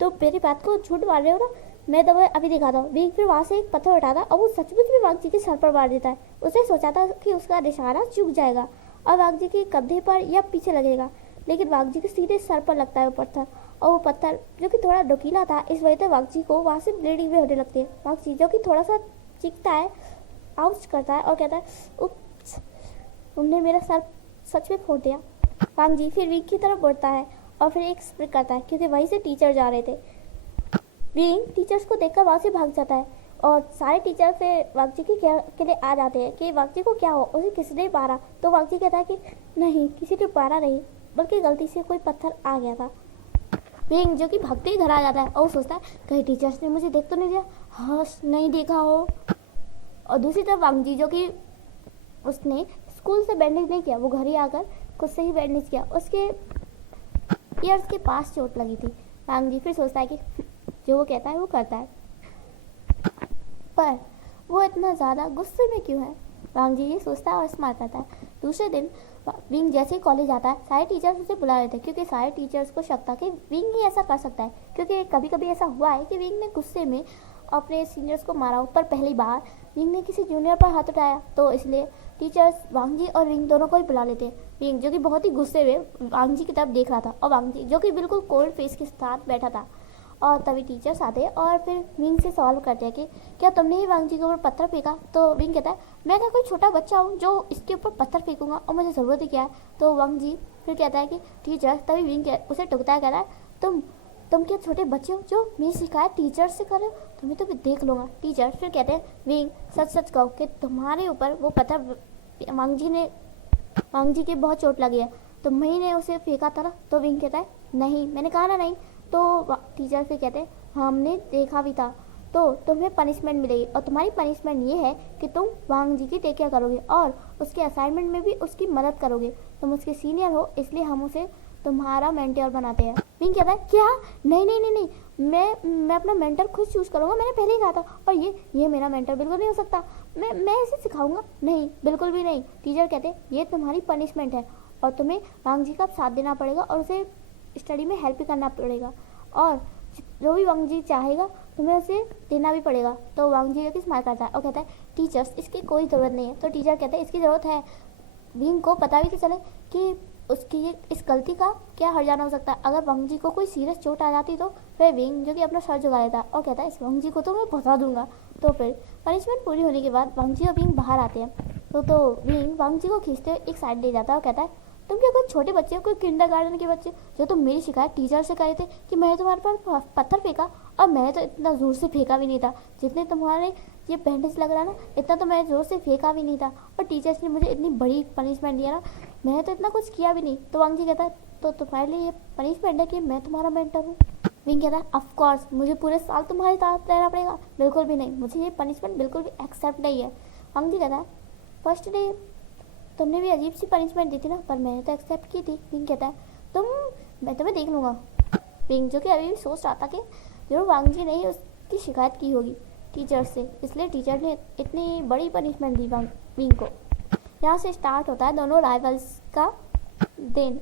तो मेरी बात को झूठ मार रहे हो ना, मैं तुम्हें अभी दिखाता हूँ। विंग फिर वहाँ से एक पत्थर उठाता और वो सचमुच में वांगजी के सर पर मार देता है। उसने सोचा था कि उसका निशाना चूक जाएगा और वांगजी के कंधे पर या पीछे लगेगा, लेकिन वांगजी के सीधे सर पर लगता है वो पत्थर। और वो पत्थर जो कि थोड़ा नुकीला था, इस वजह से वांगजी को वहाँ से ब्लीडिंग भी होने लगती है। वांगजी जो कि थोड़ा सा चीखता है, आउच करता है और कहता है उप्स, तुमने मेरा सर सच में फोड़ दिया। वांगजी फिर विंग की तरफ बढ़ता है और फिर एक स्प्रिट करता है क्योंकि वहीं से टीचर जा रहे थे। विंग टीचर्स को देखकर वहाँ से भाग जाता है और सारे टीचर फिर वांगजी के लिए आ जाते हैं कि वांगजी को क्या हो, उसे किसने मारा। तो वांगजी कहता है कि नहीं, किसी ने मारा नहीं, बल्कि गलती से कोई पत्थर आ गया था। विंग जो कि भागते ही घर आ जाता है और सोचता है कहीं टीचर्स ने मुझे देख तो नहीं दिया, हाँ नहीं देखा हो। और दूसरी तरफ वांगजी जो कि उसने स्कूल से बैंडेज नहीं किया, वो घर ही आकर खुद से ही बैंडेज किया, उसके ईयर्स के पास चोट लगी थी। वांगजी फिर सोचता है कि जो वो कहता है वो करता है, पर वो इतना ज़्यादा गुस्से में क्यों है। वांगजी ये सोचता है और स्माइल करता है। दूसरे दिन विंग जैसे ही कॉलेज आता है, सारे टीचर्स उसे बुला रहे थे क्योंकि सारे टीचर्स को शक था कि विंग ही ऐसा कर सकता है, क्योंकि कभी कभी ऐसा हुआ है कि विंग ने गुस्से में और अपने सीनियर्स को मारा हो। पर पहली बार विंग ने किसी जूनियर पर हाथ उठाया, तो इसलिए टीचर्स वांग जी और विंग दोनों को ही बुला लेते हैं। विंग जो कि बहुत ही गुस्से हुए वांग जी की तरफ देख रहा था, और वांग जी जो कि बिल्कुल कोल्ड फेस के साथ बैठा था। और तभी टीचर्स आते हैं और फिर विंग से सवाल करते हैं कि क्या तुमने ही वांग जी के ऊपर पत्थर फेंका? तो विंग कहता है मैं क्या कोई छोटा बच्चा हूँ जो इसके ऊपर पत्थर फेंकूंगा, और मुझे ज़रूरत ही क्या है? तो वांग जी फिर कहता है कि टीचर, तभी विंग उसे टोकता है, कहता है तुम क्या छोटे बच्चे हो जो मेरी शिकायत टीचर से कर रहे हो? तुम्हें तो भी देख लूँगा। टीचर फिर कहते हैं विंग सच सच कहो कि तुम्हारे ऊपर वो पत्थर वांग जी के बहुत चोट लगी है, तुम्ही ने उसे फेंका था ना? तो विंग कहता है नहीं, मैंने कहा ना नहीं। तो टीचर फिर कहते हैं हमने देखा भी था, तो तुम्हें पनिशमेंट मिलेगी, और तुम्हारी पनिशमेंट ये है कि तुम वांग जी की टेक केयर करोगे और उसके असाइनमेंट में भी उसकी मदद करोगे। तुम उसके सीनियर हो, इसलिए हम उसे तुम्हारा मेंटर बनाते हैं। विंग कहता है क्या? नहीं नहीं नहीं नहीं, मैं अपना मेंटर खुद चूज करूंगा, मैंने पहले ही कहा था, और ये मेरा मेंटर बिल्कुल नहीं हो सकता, मैं इसे सिखाऊंगा नहीं, बिल्कुल भी नहीं। टीचर कहते हैं ये तुम्हारी पनिशमेंट है, और तुम्हें वांग जी का साथ देना पड़ेगा और उसे स्टडी में हेल्प भी करना पड़ेगा, और जो भी वांग जी चाहेगा तुम्हें उसे देना भी पड़ेगा। तो वांग जी की स्माइल करता है और कहता है टीचर्स इसकी कोई ज़रूरत नहीं है। तो टीचर कहते हैं इसकी ज़रूरत है, विंग को पता भी तो चले कि उसकी इस गलती का क्या हर्जाना हो सकता है। अगर वांग जी को कोई सीरियस चोट आ जाती तो फिर विंग जो कि अपना सर झुका लेता और कहता है इस वांग जी को तो मैं बता दूंगा। तो फिर पनिशमेंट पूरी होने के बाद वांग जी और विंग बाहर आते हैं। तो विंग वांग जी को खींचते हुए एक साइड ले जाता है और कहता है तुम क्या कोई छोटे बच्चे हो, कोई किंडरगार्टन के बच्चे जो तुम मेरी शिकायत टीचर से करे थे कि मैंने तुम्हारे पर पत्थर फेंका, और मैंने तो इतना ज़ोर से फेंका भी नहीं था, जितने तुम्हारे ये बैंडेज लग रहा है ना इतना तो मैं ज़ोर से फेंका भी नहीं था, और टीचर्स ने मुझे इतनी बड़ी पनिशमेंट दिया ना, मैंने तो इतना कुछ किया भी नहीं। तो वांग जी कहता है तो तुम्हारे लिए ये पनिशमेंट है कि मैं तुम्हारा मेंटर हूँ? विंग कहता है ऑफ कोर्स मुझे पूरे साल तुम्हारे साथ रहना पड़ेगा? बिल्कुल भी नहीं, मुझे ये पनिशमेंट बिल्कुल भी एक्सेप्ट नहीं है। वांग जी कहता है फर्स्ट डे तुमने भी अजीब सी पनिशमेंट दी थी ना, पर मैंने तो एक्सेप्ट की थी। विंग कहता है मैं तुम्हें देख लूँगा। विंग जो कि अभी भी सोच रहा था कि जरूर वांग जी ने ही उसकी शिकायत की होगी टीचर से, इसलिए टीचर ने इतनी बड़ी पनिशमेंट दी विंग को। यहाँ से स्टार्ट होता है दोनों राइवल्स का दिन।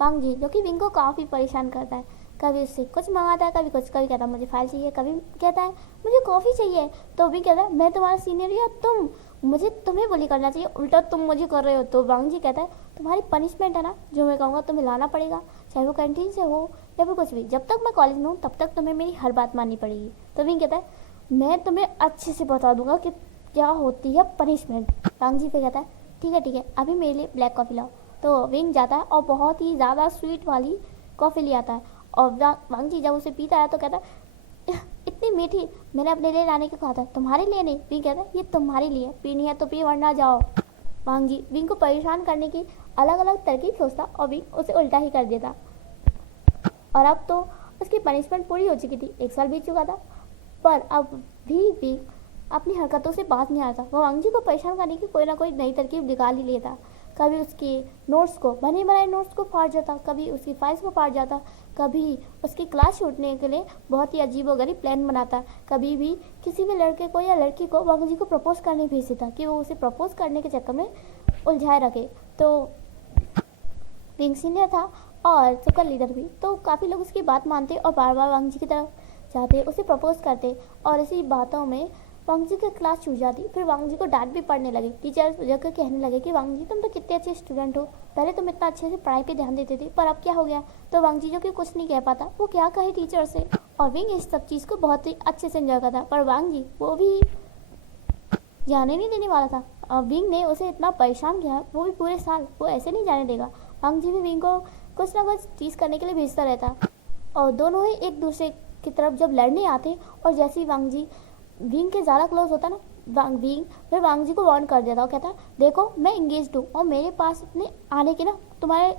वांग जी जो कि विंग को काफ़ी परेशान करता है, कभी उससे कुछ मंगाता है, कभी कुछ, कभी कहता है मुझे फाइल चाहिए, कभी कहता है मुझे कॉफ़ी चाहिए। तो विंग कहता है मैं तुम्हारा सीनियर या तुम्हें बोली करना चाहिए, उल्टा तुम मुझे कर रहे हो। तो वांग जी कहता है तुम्हारी पनिशमेंट है ना, जो मैं कहूँगा तुम्हें लाना पड़ेगा, चाहे वो कैंटीन से हो या फिर कुछ भी, जब तक मैं कॉलेज में हूँ तब तक तुम्हें मेरी हर बात माननी पड़ेगी। तो विंग कहता है मैं तुम्हें अच्छे से बता दूंगा कि क्या होती है पनिशमेंट। वांग जी फिर कहता है ठीक है अभी मेरे लिए ब्लैक कॉफ़ी लाओ। तो विंग जाता है और बहुत ही ज़्यादा स्वीट वाली कॉफ़ी ले आता है, और वांग जी जब उसे पीता है तो कहता है इतनी मीठी, मैंने अपने लिए लाने को कहा था, तुम्हारे लिए नहीं। विंग कहता है ये तुम्हारे लिए, पीनी है तो पी वरना जाओ। वांग जी विंग को परेशान करने की अलग अलग तरकीब सोचता और विंग उसे उल्टा ही कर देता, और अब तो उसकी पनिशमेंट पूरी हो चुकी थी, 1 साल बीत चुका था, पर अब भी विंग अपनी हरकतों से बात नहीं आता। वो वांग जी को परेशान करने की कोई ना कोई नई तरकीब निकाल ही लेता। कभी उसके नोट्स को, बने बनाए नोट्स को फाड़ जाता, कभी उसकी फाइल्स को फाड़ जाता, कभी उसकी क्लास छूटने के लिए बहुत ही अजीबोगरीब प्लान बनाता, कभी भी किसी भी लड़के को या लड़की को वांग जी को प्रपोज करने भेज देता कि वो उसे प्रपोज करने के चक्कर में उलझाए रखे। तो विंग सीनियर था और सबका लीडर भी, तो काफ़ी लोग उसकी बात मानते और बार बार वांग जी की तरफ जाते, उसे प्रपोज करते, और इसी बातों में वांग जी की क्लास छूट जाती। फिर वांग जी को डांट भी पड़ने लगे, टीचर्स जाकर कहने लगे कि वांग जी तुम तो कितने अच्छे स्टूडेंट हो, पहले तुम इतना अच्छे से पढ़ाई पे ध्यान देते थे, पर अब क्या हो गया? तो वांग जी जो कि कुछ नहीं कह पाता, वो क्या कहे टीचर से, और विंग इस सब चीज़ को बहुत ही अच्छे से एंजॉय करता, पर वांग जी वो भी जाने नहीं देने वाला था। और विंग ने उसे इतना परेशान किया, वो भी पूरे साल, वो ऐसे नहीं जाने देगा। वांग जी भी विंग को कुछ ना कुछ चीज़ करने के लिए भेजता रहता, और दोनों ही एक दूसरे की तरफ जब लड़ने आते, और जैसे ही वांग जी विंग के ज़्यादा क्लोज होता ना, विंग फिर वांग जी को वार्न कर देता और कहता देखो मैं इंगेज्ड हूँ, और मेरे पास इतने आने की ना तुम्हें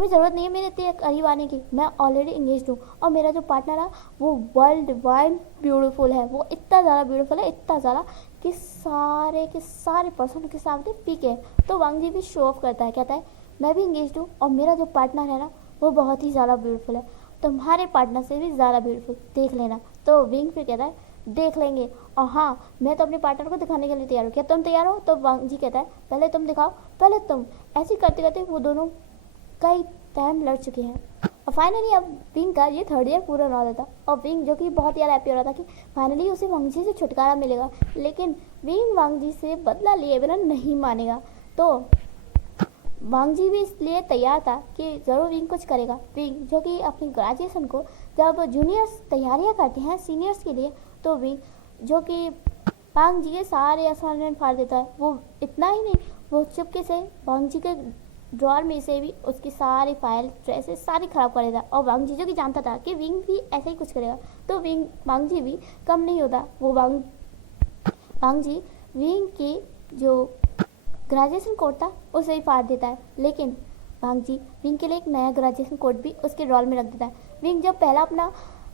ज़रूरत नहीं है मेरे इतने करीब आने की, मैं ऑलरेडी इंगेज्ड हूँ, और मेरा जो पार्टनर है वो वर्ल्ड वाइड ब्यूटीफुल है, वो इतना ज़्यादा ब्यूटीफुल है, इतना ज़्यादा कि सारे के सारे पर्सन के सामने फीके है। तो वांग जी भी शो ऑफ करता है, कहता है मैं भी इंगेज्ड हूँ, और मेरा जो पार्टनर है ना वो बहुत ही ज़्यादा ब्यूटीफुल है, तुम्हारे पार्टनर से भी ज़्यादा ब्यूटीफुल, देख लेना। तो विंग फिर कहता है देख लेंगे, और हाँ मैं तो अपने पार्टनर को दिखाने के लिए तैयार हूँ, क्या तुम तैयार हो? तो वांग जी कहता है पहले तुम दिखाओ, पहले तुम। ऐसे करते करते वो दोनों कई टाइम लड़ चुके हैं। और फाइनली अब विंग का ये 3rd ईयर पूरा हो रहा था और विंग जो कि बहुत ज़्यादा हैप्पी हो रहा था कि फाइनली उसे वांगजी से छुटकारा मिलेगा। लेकिन विंग वांगजी से बदला लिए बिना नहीं मानेगा। तो वांगजी भी इसलिए तैयार था कि ज़रूर विंग कुछ करेगा। विंग जो कि अपनी ग्रेजुएशन को जब जूनियर्स तैयारियां करते हैं सीनियर्स के लिए, तो विंग जो कि वांगजी के सारे असाइनमेंट फाड़ देता है। वो इतना ही नहीं, वो चुपके से वांगजी के ड्रॉअर में से भी उसकी सारी फाइल ड्रेसेस सारी खराब कर देता। और वांगजी जो कि जानता था कि विंग भी ऐसे ही कुछ करेगा, तो वांगजी भी कम नहीं होता। वो वांगजी विंग की जो ग्रेजुएशन कोड था उसे ही फाड़ देता है। लेकिन वांगजी विंग के लिए एक नया ग्रेजुएशन कोड भी उसके ड्रॉअर में रख देता है। विंग जब पहला अपना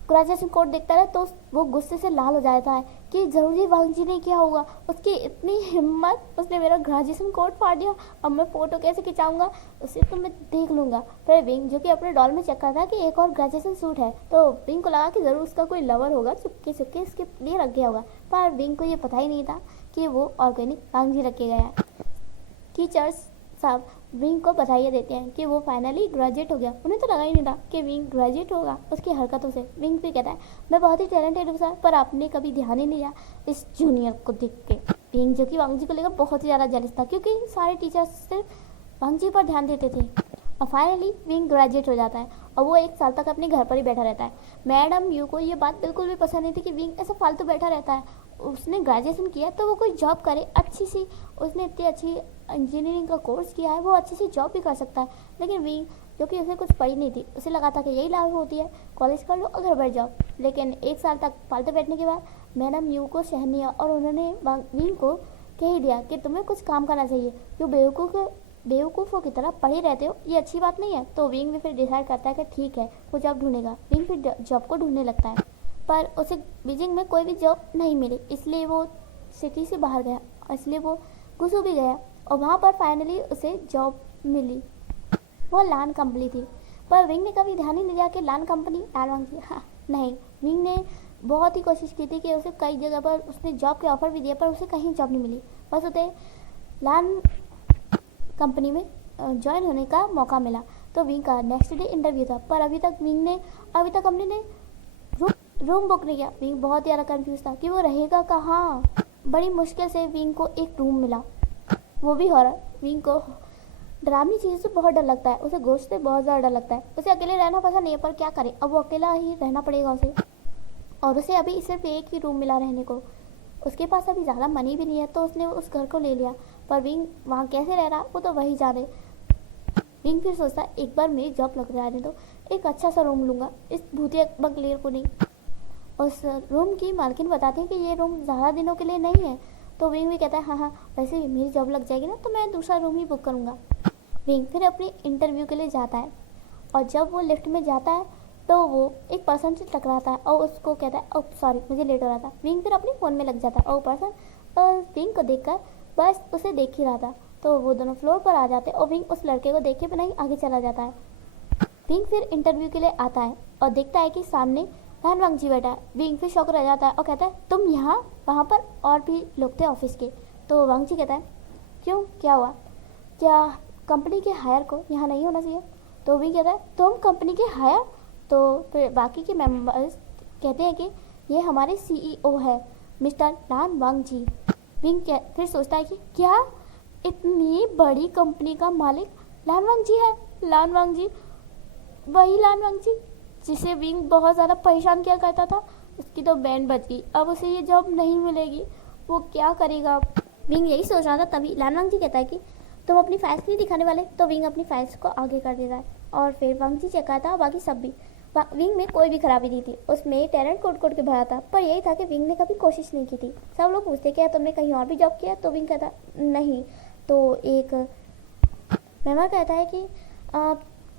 ग्रेजुएशन कोड देखता है तो वो गुस्से से लाल हो जाता है कि जरूरी वांगजी ने किया होगा। उसकी इतनी हिम्मत, उसने मेरा ग्रेजुएशन कोड फाड़ दिया, अब मैं फ़ोटो कैसे खिंचाऊंगा, उसे तो मैं देख लूँगा। फिर विंग जो कि अपने डॉल में चेक करता है कि एक और ग्रेजुएशन सूट है, तो विंग को लगा कि ज़रूर उसका कोई लवर होगा चुपके चुपके इसके लिए रख गया होगा। पर विंग को ये पता ही नहीं था कि वो ऑर्गेनिक वांगजी रख के गया है। टीचर्स सब विंग को बधाई देते हैं कि वो फाइनली ग्रेजुएट हो गया। उन्हें तो लगा ही नहीं था कि विंग ग्रेजुएट होगा उसकी हरकतों से। विंग भी कहता है मैं बहुत ही टैलेंटेड हूँ सर, पर आपने कभी ध्यान ही नहीं दिया इस जूनियर को देख के। विंग जो कि वांगजी को लेकर बहुत ही ज़्यादा जेलस था क्योंकि सारे टीचर्स सिर्फ वांगजी पर ध्यान देते थे। और फाइनली विंग ग्रेजुएट हो जाता है और वो 1 साल तक अपने घर पर ही बैठा रहता है। मैडम यू को ये बात बिल्कुल भी पसंद नहीं थी कि विंग ऐसा फालतू बैठा रहता है। उसने ग्रेजुएशन किया तो वो कोई जॉब करे अच्छी सी, उसने इतनी अच्छी इंजीनियरिंग का कोर्स किया है, वो अच्छी सी जॉब भी कर सकता है। लेकिन विंग जो कि उसे कुछ पढ़ी नहीं थी, उसे लगा था कि यही लाभ होती है, कॉलेज कर लो और घर बैठ जाओ। लेकिन 1 साल तक फालतू बैठने के बाद मैडम यू को सहन नहीं और उन्होंने विंग को कह ही दिया कि तुम्हें कुछ काम करना चाहिए, क्यों बेवकूफ़ों की तरह पढ़े रहते हो, ये अच्छी बात नहीं है। तो विंग भी फिर डिसाइड करता है कि ठीक है वो जॉब ढूंढेगा। विंग फिर जॉब को ढूंढने लगता है, पर उसे बीजिंग में कोई भी जॉब नहीं मिली, इसलिए वो सिटी से बाहर गया, इसलिए वो गुसू भी गया और वहाँ पर फाइनली उसे जॉब मिली। वो लान कंपनी थी, पर विंग ने कभी ध्यान ही नहीं दिया कि लान कंपनी एडवांस हाँ नहीं। विंग ने बहुत ही कोशिश की थी कि उसे कई जगह पर उसने जॉब के ऑफर भी दिए, पर उसे कहीं जॉब नहीं मिली। बस उसे लान कंपनी में ज्वाइन होने का मौका मिला। तो विंग का नेक्स्ट डे इंटरव्यू था, पर अभी तक कंपनी ने रूम बुक नहीं किया। विंग बहुत ज़्यादा कंफ्यूज था कि वो रहेगा कहाँ। बड़ी मुश्किल से विंग को एक रूम मिला, वो भी हॉरर। विंग को डरावनी चीज़ों से बहुत डर लगता है, उसे घोस्ट से बहुत ज़्यादा डर लगता है। उसे अकेले रहना पसंद नहीं है, पर क्या करे, अब वो अकेला ही रहना पड़ेगा उसे। और उसे अभी सिर्फ एक ही रूम मिला रहने को, उसके पास अभी ज़्यादा मनी भी नहीं है, तो उसने उस घर को ले लिया। पर विंग वहाँ कैसे रह रहा वो तो वही जाने। विंग फिर सोचता एक बार मेरी जॉब लग जाने दो, एक अच्छा सा रूम लूँगा, इस भूतिया बंगलेर को नहीं। उस रूम की मालकिन बताते हैं कि ये रूम ज़्यादा दिनों के लिए नहीं है। तो विंग भी कहता है हाँ वैसे भी मेरी जॉब लग जाएगी ना, तो मैं दूसरा रूम ही बुक करूँगा। विंग फिर अपनी इंटरव्यू के लिए जाता है और जब वो लिफ्ट में जाता है तो वो एक पर्सन से टकराता है और उसको कहता है ओह सॉरी मुझे लेट हो रहा था। विंग फिर अपने फ़ोन में लग जाता है और पर्सन विंग को देखकर बस उसे देख ही रहा था। तो वो दोनों फ्लोर पर आ जाते हैं और विंग उस लड़के को देखे बिना ही आगे चला जाता है। विंग फिर इंटरव्यू के लिए आता है और देखता है कि सामने लान वांगजी बैठा है। विंग फिर शॉक रह जाता है और कहता है तुम यहाँ, वहाँ पर और भी लोग थे ऑफिस के। तो वांगजी कहता है क्यों, क्या हुआ, क्या कंपनी के हायर को यहाँ नहीं होना चाहिए? तो विंग कहता है तुम कंपनी के हायर? तो फिर बाकी के मेंबर्स कहते हैं कि ये हमारे CEO है मिस्टर लान वांगजी। विंग फिर सोचता है कि क्या इतनी बड़ी कंपनी का मालिक लान वांगजी है? लान वांगजी, वही लान वांगजी जिसे विंग बहुत ज़्यादा परेशान किया करता था। उसकी तो बैंड बज गई, अब उसे ये जॉब नहीं मिलेगी, वो क्या करेगा? विंग यही सोच रहा था, तभी लान वांगजी कहता है कि तुम अपनी फाइल्स नहीं दिखाने वाले? तो विंग अपनी फाइल्स को आगे कर देता है और फिर वांगजी चेक करता है। बाकी सब भी, विंग में कोई भी खराबी नहीं थी, उसमें टैलेंट कोड के भरा था। पर यही था कि विंग ने कभी कोशिश नहीं की थी। सब लोग पूछते क्या तुमने कहीं और भी जॉब किया? तो विंग कहता नहीं। तो एक मेंबर कहता है कि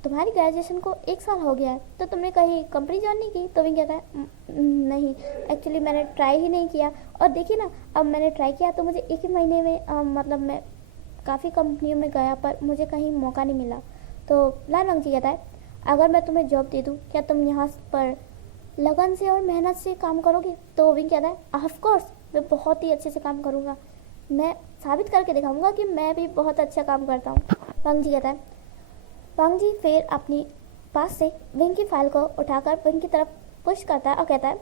तुम्हारी ग्रेजुएशन को 1 साल हो गया है, तो तुमने कहीं कंपनी ज्वाइन नहीं की? तो विंग कहता है नहीं, एक्चुअली मैंने ट्राई ही नहीं किया। और देखिए ना, अब मैंने ट्राई किया तो मुझे 1 ही महीने में मतलब मैं काफ़ी कंपनियों में गया, पर मुझे कहीं मौका नहीं मिला। तो लान वांगजी कहता है अगर मैं तुम्हें जॉब दे दूँ, क्या तुम यहाँ पर लगन से और मेहनत से काम करोगे? तो विंग कहता है ऑफ कोर्स, मैं बहुत ही अच्छे से काम करूँगा, मैं साबित करके दिखाऊँगा कि मैं भी बहुत अच्छा काम करता हूँ। वांगजी कहता है वांगजी फिर अपनी पास से विंग की फाइल को उठाकर विंग की तरफ पुश करता है और कहता है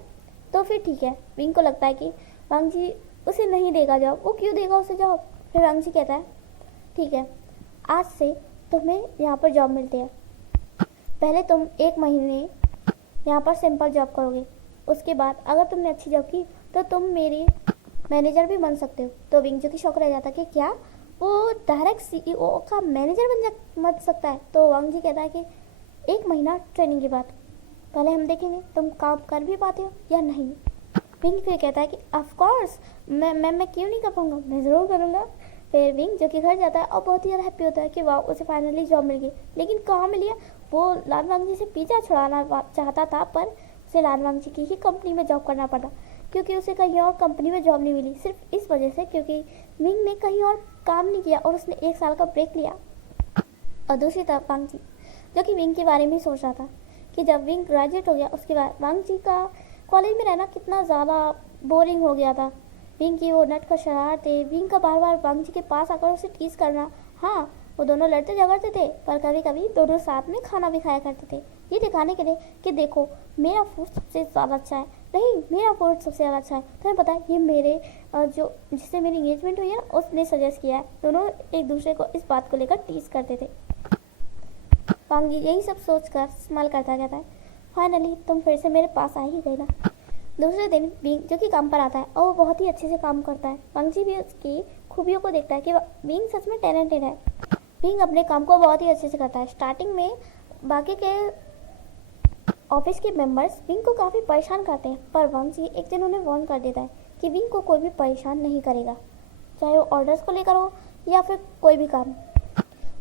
तो फिर ठीक है। विंग को लगता है कि वांग जी उसे नहीं देगा जॉब, वो क्यों देगा उसे जॉब। फिर वांग जी कहता है ठीक है, आज से तुम्हें यहाँ पर जॉब मिलती है। पहले तुम 1 महीने यहाँ पर सिंपल जॉब करोगे, उसके बाद अगर तुमने अच्छी जॉब की तो तुम मेरी मैनेजर भी बन सकते हो। तो विंग जो कि शौक रह जाता कि क्या वो डायरेक्ट सीईओ का मैनेजर बन सकता है। तो वांग जी कहता है कि 1 महीना ट्रेनिंग के बाद पहले हम देखेंगे तुम काम कर भी पाते हो या नहीं। विंग फिर कहता है कि ऑफ कोर्स मैं क्यों नहीं कर पाऊंगा, मैं ज़रूर करूँगा। फिर विंग जो कि घर जाता है और बहुत ही ज़्यादा हैप्पी होता है कि वाह उसे फाइनली जॉब मिल गई। लेकिन कहाँ मिली है, वो लान वांग जी से पीछा छुड़ाना चाहता था, पर उसे लान वांग जी की ही कंपनी में जॉब करना पड़ा, क्योंकि उसे कहीं और कंपनी में जॉब नहीं मिली, सिर्फ इस वजह से क्योंकि विंग ने कहीं और काम नहीं किया और उसने 1 साल का ब्रेक लिया। और दूसरी तरफ वांग जी जो कि विंग के बारे में ही सोच रहा था कि जब विंग ग्रेजुएट हो गया उसके बाद वांग जी का कॉलेज में रहना कितना ज़्यादा बोरिंग हो गया था। विंग की वो नटखट शरारतें, विंग का बार बार वांग जी के पास आकर उसे टीज करना। हाँ, वो दोनों लड़ते झगड़ते थे, पर कभी कभी दोनों साथ में खाना भी खाया करते थे, ये दिखाने के लिए कि देखो मेरा फूड सबसे ज़्यादा अच्छा है, नहीं मेरा फूड सबसे ज़्यादा अच्छा है। तुम्हें पता है ये मेरे जो जिससे मेरी एंगेजमेंट हुई है ना उसने सजेस्ट किया है। दोनों एक दूसरे को इस बात को लेकर टीज करते थे। वांग जी यही सब सोचकर स्माइल करता कहता है फाइनली तुम फिर से मेरे पास आ ही गए ना। दूसरे दिन विंग जो कि काम पर आता है और वो बहुत ही अच्छे से काम करता है। वांग जी भी उसकी खूबियों को देखता है कि विंग सच में टैलेंटेड है। विंग अपने काम को बहुत ही अच्छे से करता है। स्टार्टिंग में बाकी के ऑफिस के मेंबर्स विंग को काफ़ी परेशान करते हैं, पर वांग जी एक दिन उन्हें वार्न कर देता है कि विंग को कोई भी परेशान नहीं करेगा, चाहे वो ऑर्डर्स को लेकर हो या फिर कोई भी काम।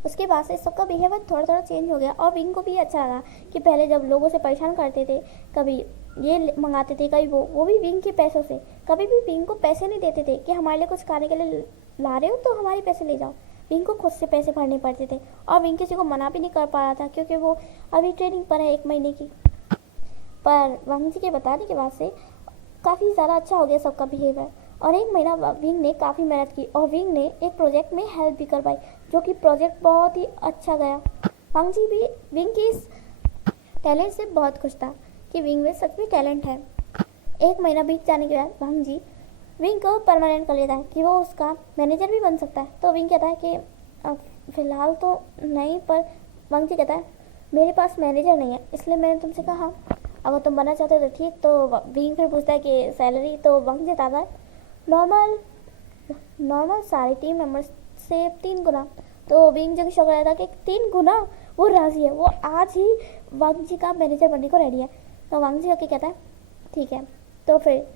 उसके बाद से सबका बिहेवियर थोड़ा थोड़ा चेंज हो गया और विंग को भी अच्छा लगा कि पहले जब लोगों से परेशान करते थे, कभी ये मंगाते थे, कभी वो भी विंग के पैसों से, कभी भी विंग को पैसे नहीं देते थे कि हमारे लिए कुछ खाने के लिए ला रहे हो तो हमारे पैसे ले जाओ। विंग को खुद से पैसे भरने पड़ते थे और विंग किसी को मना भी नहीं कर पा रहा था क्योंकि वो अभी ट्रेनिंग पर है 1 महीने की। पर वांग जी के बताने के बाद से काफ़ी ज़्यादा अच्छा हो गया सबका बिहेवियर और 1 महीना विंग ने काफ़ी मेहनत की और विंग ने एक प्रोजेक्ट में हेल्प भी करवाई, जो कि प्रोजेक्ट बहुत ही अच्छा गया। वांग जी भी विंग की इस टैलेंट से बहुत खुश था कि विंग में सच में टैलेंट है। 1 महीना बीत जाने के बाद वांग जी विंग को परमानेंट कर लेता है कि वो उसका मैनेजर भी बन सकता है। तो विंग कहता है कि फ़िलहाल तो नहीं, पर वांग जी कहता है मेरे पास मैनेजर नहीं है, इसलिए मैंने तुमसे कहा अगर तुम बनना चाहते हो तो ठीक। तो विंग फिर पूछता है कि सैलरी, तो वांग जी बताता है नॉर्मल सारे टीम मेंबर्स से 3 गुना। तो विंग जो कि शौक रहा था कि 3 गुना, वो राजी है, वो आज ही वांग जी का मैनेजर बनने को रेडी है। तो वांग जी कहता है ठीक है। तो फिर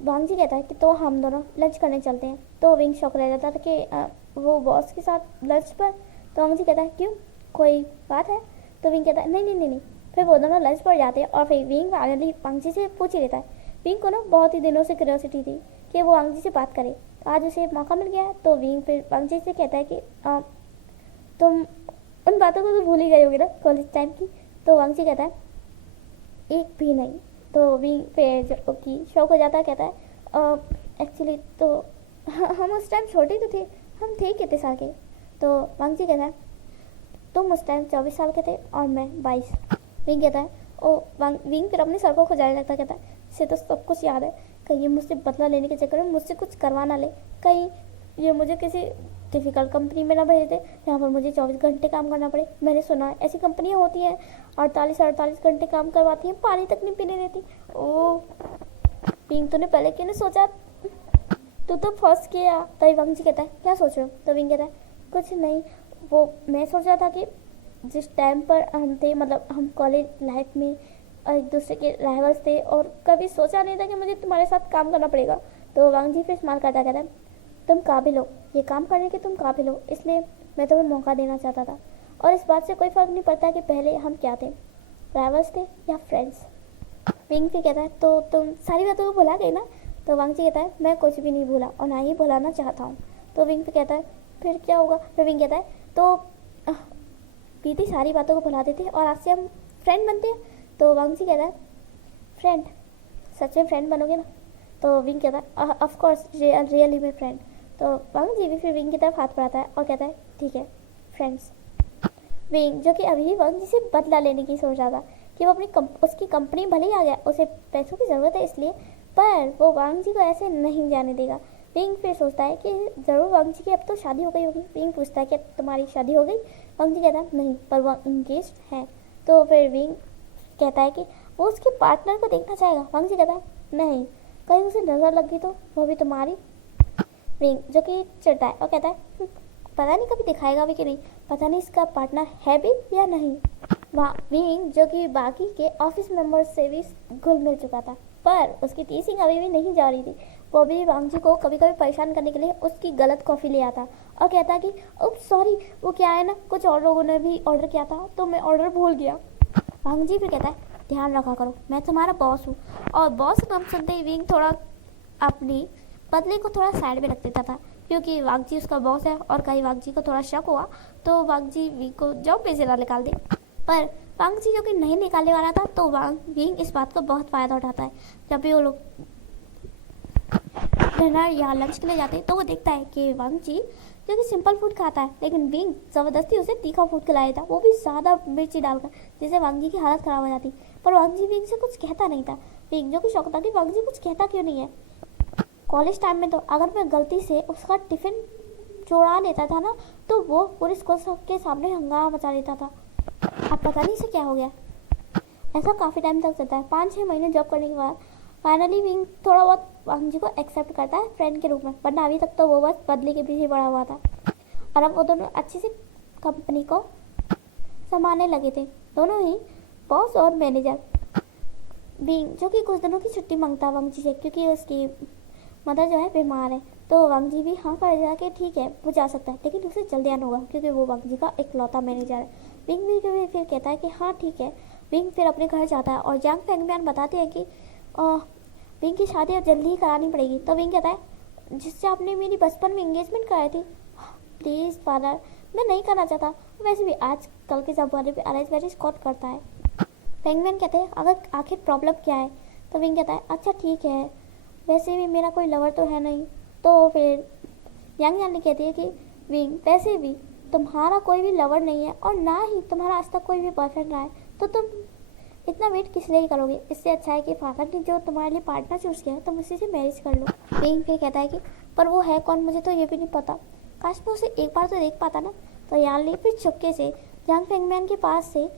वांग जी कहता है कि तो हम दोनों लंच करने चलते हैं। तो विंग शौक रह जाता था कि वो बॉस के साथ लंच पर। तो वांग जी कहता है क्यों, कोई बात है। तो विंग कहता है नहीं। फिर वो दोनों लंच पर जाते हैं और फिर विंग फाइनली वांग जी से पूछ ही लेता है। विंग को ना बहुत ही दिनों से क्यूरियोसिटी थी कि वो वांग जी से बात करे, आज उसे मौका मिल गया है। तो विंग फिर वांग जी से कहता है कि तुम उन बातों को तो भूल ही गए होगे ना कॉलेज टाइम की। तो वांग जी कहता है एक भी नहीं। तो विंग फिर जो कि शौक हो जाता है, कहता है एक्चुअली तो हम उस टाइम छोटे तो थे, हम थे कितने साल के। तो वांग जी कहता है तुम उस टाइम 24 साल के थे और मैं 22। विंग कहता है विंग फिर अपने सर को खुजाने लगता, कहता है इसे तो सब कुछ याद है, कहीं ये मुझसे बदला लेने के चक्कर में मुझसे कुछ करवा ना ले, कहीं ये मुझे किसी डिफ़िकल्ट कंपनी में ना भेज दे जहाँ पर मुझे 24 घंटे काम करना पड़े। मैंने सुना है ऐसी कंपनियाँ होती हैं 48 घंटे काम करवाती हैं, पानी तक नहीं पीने देती। ओ विंग तूने पहले क्यों नहीं सोचा, तू तो फंस गया। तभी वांग जी कहता है क्या सोच रहे हो। तो विंग कहता है कुछ नहीं, वो मैं सोच रहा था कि जिस टाइम पर हम थे, मतलब हम कॉलेज लाइफ में एक दूसरे के राइवल्स थे और कभी सोचा नहीं था कि मुझे तुम्हारे साथ काम करना पड़ेगा। तो वांग जी फिर स्माइल करता कहता है तुम काबिल हो, ये काम करने के तुम काबिल हो, इसलिए मैं तुम्हें मौका देना चाहता था। और इस बात से कोई फ़र्क नहीं पड़ता कि पहले हम क्या थे, राइवल्स थे या फ्रेंड्स। विंग फिर कहता है तो तुम सारी बातों को भुला गए ना। तो वांग जी कहता है मैं कुछ भी नहीं भूला और ना ही भुलाना चाहता हूँ। तो विंग फिर कहता है फिर क्या होगा। फिर विंग कहता है तो बीती सारी बातों को भुला देते और आज से हम फ्रेंड बनते हैं। तो वांग जी कहता है फ्रेंड, सच में फ्रेंड बनोगे ना। तो विंग कहता है of course really my friend. तो वांग जी भी फिर विंग की तरफ हाथ बढ़ाता है और कहता है ठीक है फ्रेंड्स। विंग जो कि अभी भी वांग जी से बदला लेने की सोच रहा था कि वो अपनी उसकी कंपनी भले ही आ गया, उसे पैसों की ज़रूरत है इसलिए, पर वो वांग जी को ऐसे नहीं जाने देगा। विंग फिर सोचता है कि ज़रूर वांग जी की अब तो शादी हो गई होगी। विंग पूछता है कि तुम्हारी शादी हो गई? वांग जी कहता है नहीं, पर वो इंगेज्ड है। तो फिर विंग कहता है कि वो उसके पार्टनर को देखना चाहेगा। वांग जी कहता है नहीं, कहीं उसे नज़र लग गई तो वो भी तुम्हारी। विंग जो कि चिढ़ता है और कहता है पता नहीं कभी दिखाएगा भी कि नहीं, पता नहीं इसका पार्टनर है भी या नहीं। वहाँ विंग जो कि बाकी के ऑफिस मेंबर्स से भी घुल मिल चुका था, पर उसकी टीचिंग अभी भी नहीं जा रही थी। वो भी वांग जी को कभी कभी परेशान करने के लिए उसकी गलत कॉफ़ी ले आता और कहता कि अब सॉरी, वो क्या है ना, कुछ और लोगों ने भी ऑर्डर किया था तो मैं ऑर्डर भूल गया। वांग जी फिर कहता है ध्यान रखा करो, मैं तुम्हारा बॉस हूँ। और बॉस नाम सुनते ही विंग थोड़ा अपनी बदले को थोड़ा साइड में रख देता था, क्योंकि वांग जी उसका बॉस है और कहीं वांग जी को थोड़ा शक हुआ तो वांग जी विंग को जॉब पे से ना निकाल दे। पर वांग जी जो कि नहीं निकालने वाला था, तो विंग इस बात को बहुत फ़ायदा उठाता है। जब भी वो लोग डिनर या लंच के लिए जाते हैं तो वो देखता है कि वांग जी जो कि सिंपल फूड खाता है, लेकिन विंग ज़बरदस्ती उसे तीखा फूड खिलाया था, वो भी ज़्यादा मिर्ची डालकर, जिससे वांग जी की हालत ख़राब हो जाती। पर वांग जी विंग से कुछ कहता नहीं था। विंग जो कि शौक था कि वांग जी कुछ कहता क्यों नहीं है। कॉलेज टाइम में तो अगर मैं गलती से उसका टिफ़िन चुरा लेता था ना, तो वो पूरे स्कूल के सामने हंगामा मचा देता था। अब पता नहीं इसे क्या हो गया। ऐसा काफ़ी टाइम तक चलता है। 5-6 महीने जॉब करने के बाद फाइनली विंग थोड़ा बहुत वांग जी को एक्सेप्ट करता है फ्रेंड के रूप में, वरना अभी तक तो वो बस बदले के पीछे पड़ा हुआ था। और अब वो दोनों अच्छे से कंपनी को संभालने लगे थे, दोनों ही बॉस और मैनेजर। विंग जो कि कुछ दिनों की छुट्टी मांगता वांग जी से, क्योंकि उसकी मदर जो है बीमार है। तो वांग जी भी हाँ कर देता कि ठीक है वो जा सकता है, लेकिन उसे जल्दी आना होगा क्योंकि वो वांग जी का इकलौता मैनेजर है। विंग भी फिर कहता है कि हाँ ठीक है। विंग फिर अपने घर जाता है और जांग फेंगमियान बताते हैं कि विंग की शादी अब जल्दी ही करानी पड़ेगी। तो विंग कहता है जिससे आपने मेरी बचपन में इंगेजमेंट कराई थी, प्लीज़ फादर, मैं नहीं करना चाहता। वैसे भी आज कल के ज़माने पे अरेंज मैरिज कौन करता है। फेंगमियान कहते हैं अगर आखिर प्रॉब्लम क्या है। तो विंग कहता है अच्छा ठीक है, वैसे भी मेरा कोई लवर तो है नहीं। तो फिर यांग यानी कहती है कि विंग वैसे भी तुम्हारा कोई भी लवर नहीं है और ना ही तुम्हारा आज तक कोई भी बॉयफ्रेंड रहा है, तो तुम इतना वेट किस लिए करोगे। इससे अच्छा है कि फादर ने जो तुम्हारे लिए पार्टनर चूज किया है तुम उसी से मैरिज कर लो। विंग फिर कहता है कि पर वो है कौन, मुझे तो ये भी नहीं पता, काश मैं उसे एक बार तो देख पाता ना। तो यान फिर चुपके से यांग फेंगमैन के पास से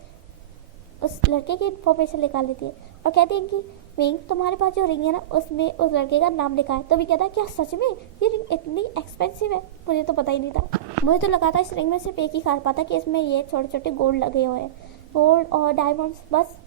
उस लड़के की इन्फॉर्मेशन निकाल लेती है और कहती है कि विंग तुम्हारे पास जो रिंग है ना उसमें उस लड़के का नाम लिखा है। तो भी कहता है क्या सच में ये रिंग इतनी एक्सपेंसिव है, मुझे तो पता ही नहीं था। मुझे तो लगा था इस रिंग में सिर्फ एक ही खास बात है कि इसमें ये छोटे छोटे गोल्ड लगे हुए हैं, गोल्ड और डायमंड्स बस।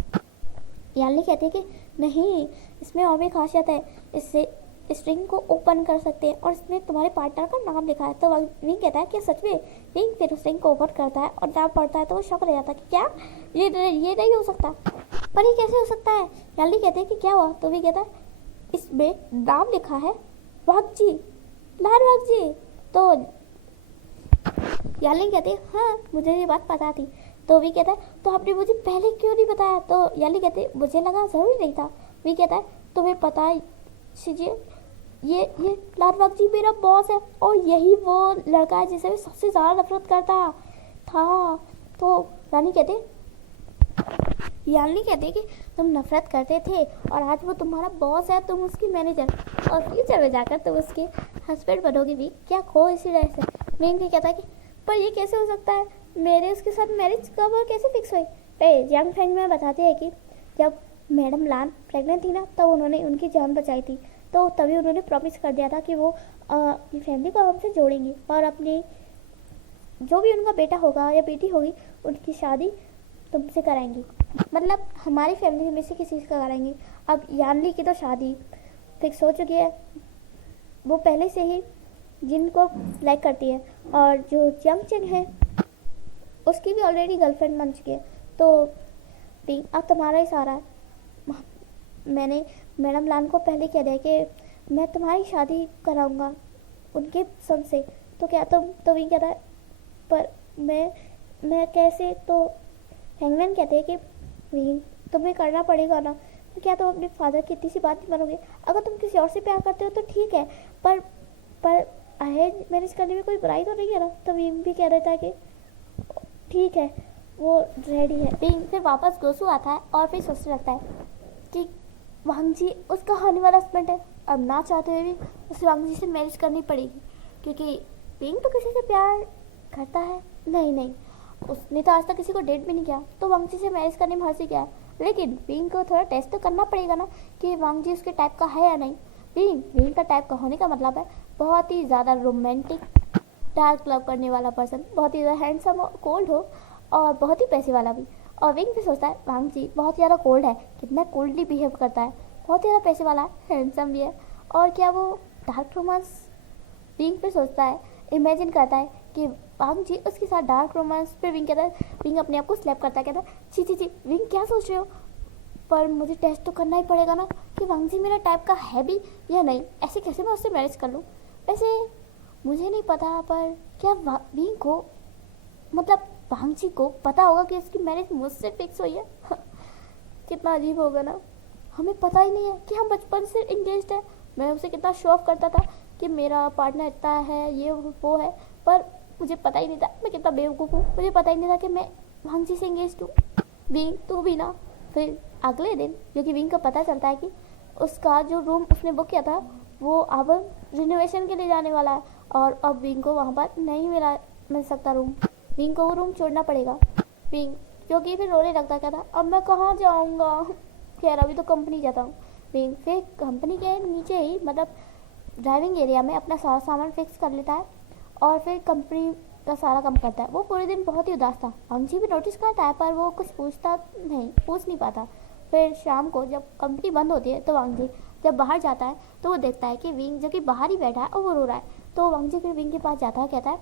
यानी कहती है कि नहीं, इसमें और भी खासियत है, इससे इस रिंग को ओपन कर सकते हैं और इसमें तुम्हारे पार्टनर का नाम लिखा है। तो विंग कहता है कि सच में। विंग फिर उस रिंग को ओपन करता है और नाम पढ़ता है तो वो शॉक रह जाता है कि क्या ये नहीं हो सकता, पर ये कैसे हो सकता है। याली कहते हैं कि क्या हुआ। तो भी कहता है इसमें नाम लिखा है वांग जी, लाल वांग जी। तो याली कहते हैं हाँ मुझे ये बात पता थी। तो भी कहता है तो आपने मुझे पहले क्यों नहीं बताया। तो याली कहते हैं मुझे लगा ज़रूरी नहीं था। भी कहता है तुम्हें पता कीजिए ये लाल वांग जी मेरा बॉस है और यही वो लड़का है जिसे मैं सबसे ज़्यादा नफरत करता था। तो यानी कहते कि तुम नफरत करते थे और आज वो तुम्हारा बॉस है, तुम उसकी मैनेजर और फ्यूचर में जाकर तुम उसके हस्बैंड बनोगी भी। क्या खो इसी तरह से। विंग भी कहता है कि पर ये कैसे हो सकता है, मेरे उसके साथ मैरिज कब और कैसे फिक्स हुई। यांग फेंग में बताते हैं कि जब मैडम लान प्रेग्नेंट थी ना तब उन्होंने उनकी जान बचाई थी, तो तभी उन्होंने प्रॉमिस कर दिया था कि वो अपनी फैमिली को हमसे जोड़ेंगी और अपनी जो भी उनका बेटा होगा या बेटी होगी उनकी शादी तुमसे कराएंगी, मतलब हमारी फैमिली में से किसी का कराएंगी। अब यानली की तो शादी फिक्स हो चुकी है, वो पहले से ही जिनको लाइक करती है और जो जंग चिंग है उसकी भी ऑलरेडी गर्लफ्रेंड बन चुकी है। तो अब तुम्हारा ही सारा है। मैंने मैडम लान को पहले कह दिया कि मैं तुम्हारी शादी कराऊंगा उनके सन से। तो क्या तुम तो भी कहता है पर मैं कैसे। तो हैंगमैन कहते हैं कि विंग तुम्हें करना पड़ेगा ना, तो क्या तुम अपने फादर की इतनी सी बात नहीं मानोगे। अगर तुम किसी और से प्यार करते हो तो ठीक है, पर अरेंज मैरिज करने में कोई बुराई तो नहीं है ना। तो विंग भी कह देता है कि ठीक है, वो रेडी है। बिंग फिर वापस गोसू आता है और फिर सोचने लगता है कि वांग जी उसका होने वाला हस्बैंड है, अब ना चाहते हुए भी उसे वांग जी से मैरिज करनी पड़ेगी, क्योंकि बिंग तो किसी से प्यार करता है नहीं नहीं, उसने तो आज तक किसी को डेट भी नहीं किया, तो वांग जी से मैरिज करने में हर्षी क्या है। लेकिन बिंग को थोड़ा टेस्ट तो करना पड़ेगा ना कि वांग जी उसके टाइप का है या नहीं। बिंग का टाइप का होने का मतलब है बहुत ही ज़्यादा रोमांटिक, डार्क लव करने वाला पर्सन, बहुत ही ज़्यादा हैंडसम और कोल्ड हो, और बहुत ही पैसे वाला भी। और विंग भी सोचता है वांग जी बहुत ज़्यादा कोल्ड है, कितना कोल्डली बिहेव करता है, बहुत ज़्यादा पैसे वाला है, हैंडसम भी है, और क्या वो डार्क रोमांस। विंग फिर सोचता है, इमेजिन करता है कि वांग जी उसके साथ डार्क रोमांस। फिर विंग कहता है, विंग अपने आप को स्लैप करता है, कहता है छी छी छी विंग क्या सोच रहे हो, पर मुझे टेस्ट तो करना ही पड़ेगा ना कि वांग जी मेरा टाइप का है भी या नहीं, ऐसे कैसे मैं उससे मैरिज कर लूँ। वैसे मुझे नहीं पता, पर क्या विंग को मतलब वांग जी को पता होगा कि इसकी मैरिज मुझसे फिक्स हुई है। कितना अजीब होगा ना, हमें पता ही नहीं है कि हम बचपन से इंगेज्ड है। मैं उसे कितना शो ऑफ करता था कि मेरा पार्टनर इतना है, ये वो है, पर मुझे पता ही नहीं था, मैं कितना बेवकूफ़ हूँ, मुझे पता ही नहीं था कि मैं वांग जी से इंगेज्ड हूँ। विंग तू भी ना। फिर अगले दिन क्योंकि विंग को पता चलता है कि उसका जो रूम उसने बुक किया था वो अब रिनोवेशन के लिए जाने वाला है, और अब विंग को वहाँ पर नहीं मिल सकता रूम, विंग को वो रूम छोड़ना पड़ेगा। विंग क्योंकि फिर रोने लगता, कहता अब मैं कहाँ जाऊँगा, खैर अभी तो कंपनी जाता हूँ। विंग फिर कंपनी के नीचे ही मतलब ड्राइविंग एरिया में अपना सारा सामान फिक्स कर लेता है और फिर कंपनी का सारा काम करता है। वो पूरे दिन बहुत ही उदास था, वांग जी भी नोटिस करता है पर वो कुछ पूछ नहीं पाता। फिर शाम को जब कंपनी बंद होती है तो वांग जी जब बाहर जाता है तो वो देखता है कि विंग जो कि बाहर ही बैठा है और वो रो रहा है। तो वांग जी फिर विंग के पास जाता है, कहता है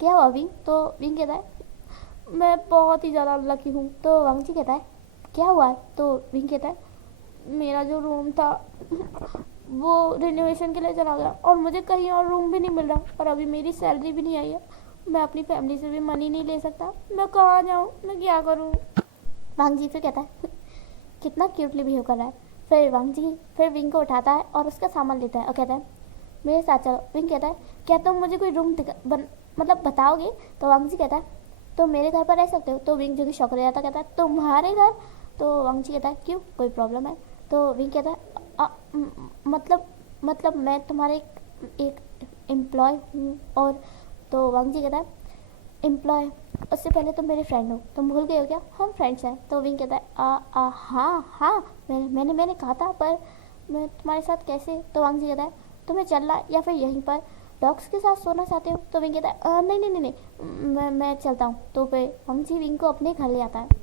क्या हुआ विंग। तो विंग कहता है मैं बहुत ही ज़्यादा लकी हूँ। तो वांग जी कहता है क्या हुआ है। तो विंग कहता है मेरा जो रूम था वो रिनोवेशन के लिए चला गया और मुझे कहीं और रूम भी नहीं मिल रहा, और अभी मेरी सैलरी भी नहीं आई है, मैं अपनी फैमिली से भी मनी नहीं ले सकता, मैं कहाँ जाऊँ, मैं क्या करूँ। वांग जी फिर कहता है कितना क्यूटली बिहेव कर रहा है। फिर वांग जी फिर विंग को उठाता है और उसका सामान लेता है और कहता है मेरे साथ चलो। विंग कहता है क्या तुम मुझे कोई रूम मतलब बताओगे। तो वांग जी कहता है तुम मेरे घर पर रह सकते हो। तो विंग जो कि शौक रह जाता कहता है तुम्हारे घर। तो वांग जी कहता है क्यों, कोई प्रॉब्लम है। तो विंग कहता है मतलब मैं तुम्हारे एक एम्प्लॉय हूँ। और तो वांग जी कहता है एम्प्लॉय, उससे पहले तुम मेरे फ्रेंड हो, तुम भूल गए हो क्या, हम फ्रेंड्स हैं। तो विंग कहता है हाँ हाँ मैंने कहा था, पर मैं तुम्हारे साथ कैसे। तो वांग जी कहता है तुम्हें चलना या फिर यहीं पर डॉग्स के साथ सोना चाहते हो। तो विंग कहता है नहीं नहीं नहीं नहीं मैं चलता हूँ। तो फिर वांग जी विंग को अपने घर ले आता है।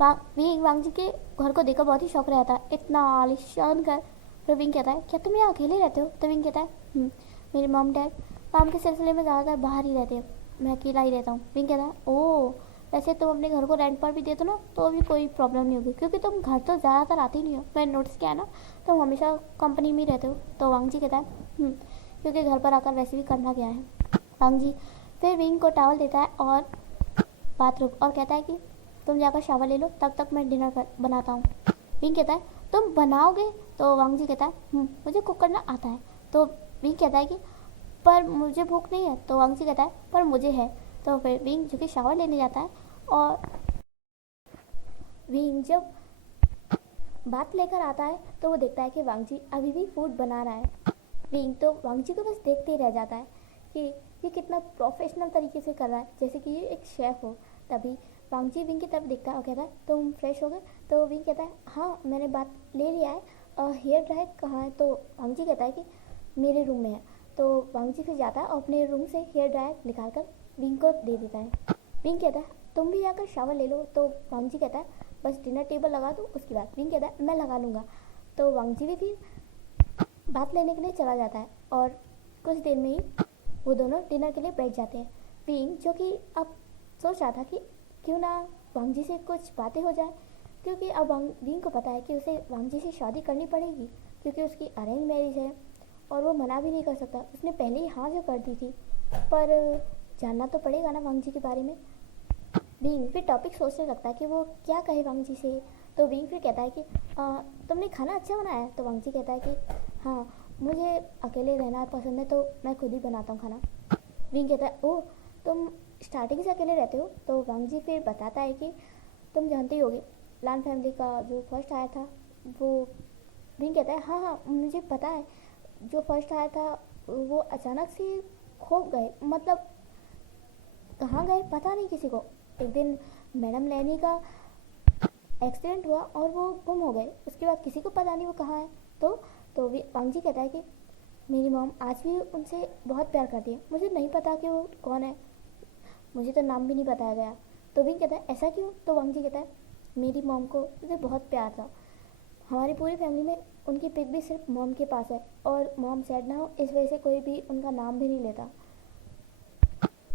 विंग वांग जी के घर को देखकर बहुत ही शौक रहता है, इतना आलिशान घर। फिर विंग कहता है क्या तुम यहाँ अकेले रहते हो। तो विंग कहता है मेरे मॉम डैड काम के सिलसिले में ज़्यादातर बाहर ही रहते हैं, मैं अकेला ही रहता हूँ। विंग कहता है ओह वैसे तुम अपने घर को रेंट पर भी दे दो ना तो भी कोई प्रॉब्लम नहीं होगी, क्योंकि तुम घर तो ज़्यादातर आते ही नहीं हो, मैंने नोटिस किया है ना, तुम हमेशा कंपनी में ही रहते हो। तो वांग जी कहता है क्योंकि घर पर आकर वैसे भी करना क्या है। वांग जी फिर विंग को टॉवल देता है और बाथरूम और कहता है कि तुम जाकर शावर ले लो, तब तक मैं डिनर बनाता हूँ। विंग कहता है तुम बनाओगे। तो वांग जी कहता है मुझे कुक करना आता है। तो विंग कहता है कि पर मुझे भूख नहीं है। तो वांग जी कहता है पर मुझे है। तो फिर विंग जो कि शावर लेने जाता है और विंग जब बात लेकर आता है तो वो देखता है कि वांग जी अभी भी फूड बना रहा है। विंग तो वांग जी को बस देखते ही रह जाता है कि ये कितना प्रोफेशनल तरीके से कर रहा है, जैसे कि ये एक शेफ़ हो। तभी वांग जी विंग की तरफ देखता है और कहता है तुम फ्रेश हो गए। तो विंग कहता है हाँ मैंने बात ले लिया है, हेयर ड्रायर कहाँ है। तो वांग जी कहता है कि मेरे रूम में है। तो वांग जी फिर जाता है और अपने रूम से हेयर ड्रायर निकाल कर विंग को दे देता है। विंग कहता है तुम भी जाकर शावर ले लो। तो वांग जी कहता है बस डिनर टेबल लगा दूँ उसके बाद। विंग कहता है मैं लगा लूँगा। तो वांग जी भी फिर बात लेने के लिए चला जाता है और कुछ देर में ही वो दोनों डिनर के लिए बैठ जाते हैं। विंग जो कि अब सोच रहा था कि क्यों ना वांग जी से कुछ बातें हो जाए, क्योंकि अब विंग को पता है कि उसे वांग जी से शादी करनी पड़ेगी, क्योंकि उसकी अरेंज मैरिज है और वो मना भी नहीं कर सकता, उसने पहले ही हाँ जो कर दी थी। पर जानना तो पड़ेगा ना वांग जी के बारे में। विंग फिर टॉपिक सोचने लगता है कि वो क्या कहे वांग जी से। तो विंग फिर कहता है कि तुमने खाना अच्छा बनाया है। तो वांग जी कहता है कि हाँ मुझे अकेले रहना पसंद है तो मैं खुद ही बनाता हूँ खाना। विंग कहता है ओह तुम स्टार्टिंग से अकेले रहते हो? तो वांग जी फिर बताता है कि तुम जानते ही होगे लान फैमिली का जो फर्स्ट आया था वो। विंग कहता है हाँ हाँ मुझे पता है, जो फर्स्ट आया था वो अचानक से खो गए, मतलब कहाँ गए पता नहीं किसी को। एक दिन मैडम लैनी का एक्सीडेंट हुआ और वो गुम हो गए, उसके बाद किसी को पता नहीं वो कहाँ है। तो वांग जी कहता है कि मेरी मॉम आज भी उनसे बहुत प्यार करती है, मुझे नहीं पता कि वो कौन है, मुझे तो नाम भी नहीं बताया गया। तो विंग कहता है ऐसा क्यों? तो वांग जी कहता है मेरी मॉम को मुझे बहुत प्यार था, हमारी पूरी फैमिली में उनकी पिक भी सिर्फ मॉम के पास है, और मॉम सैड ना हो इस वजह से कोई भी उनका नाम भी नहीं लेता।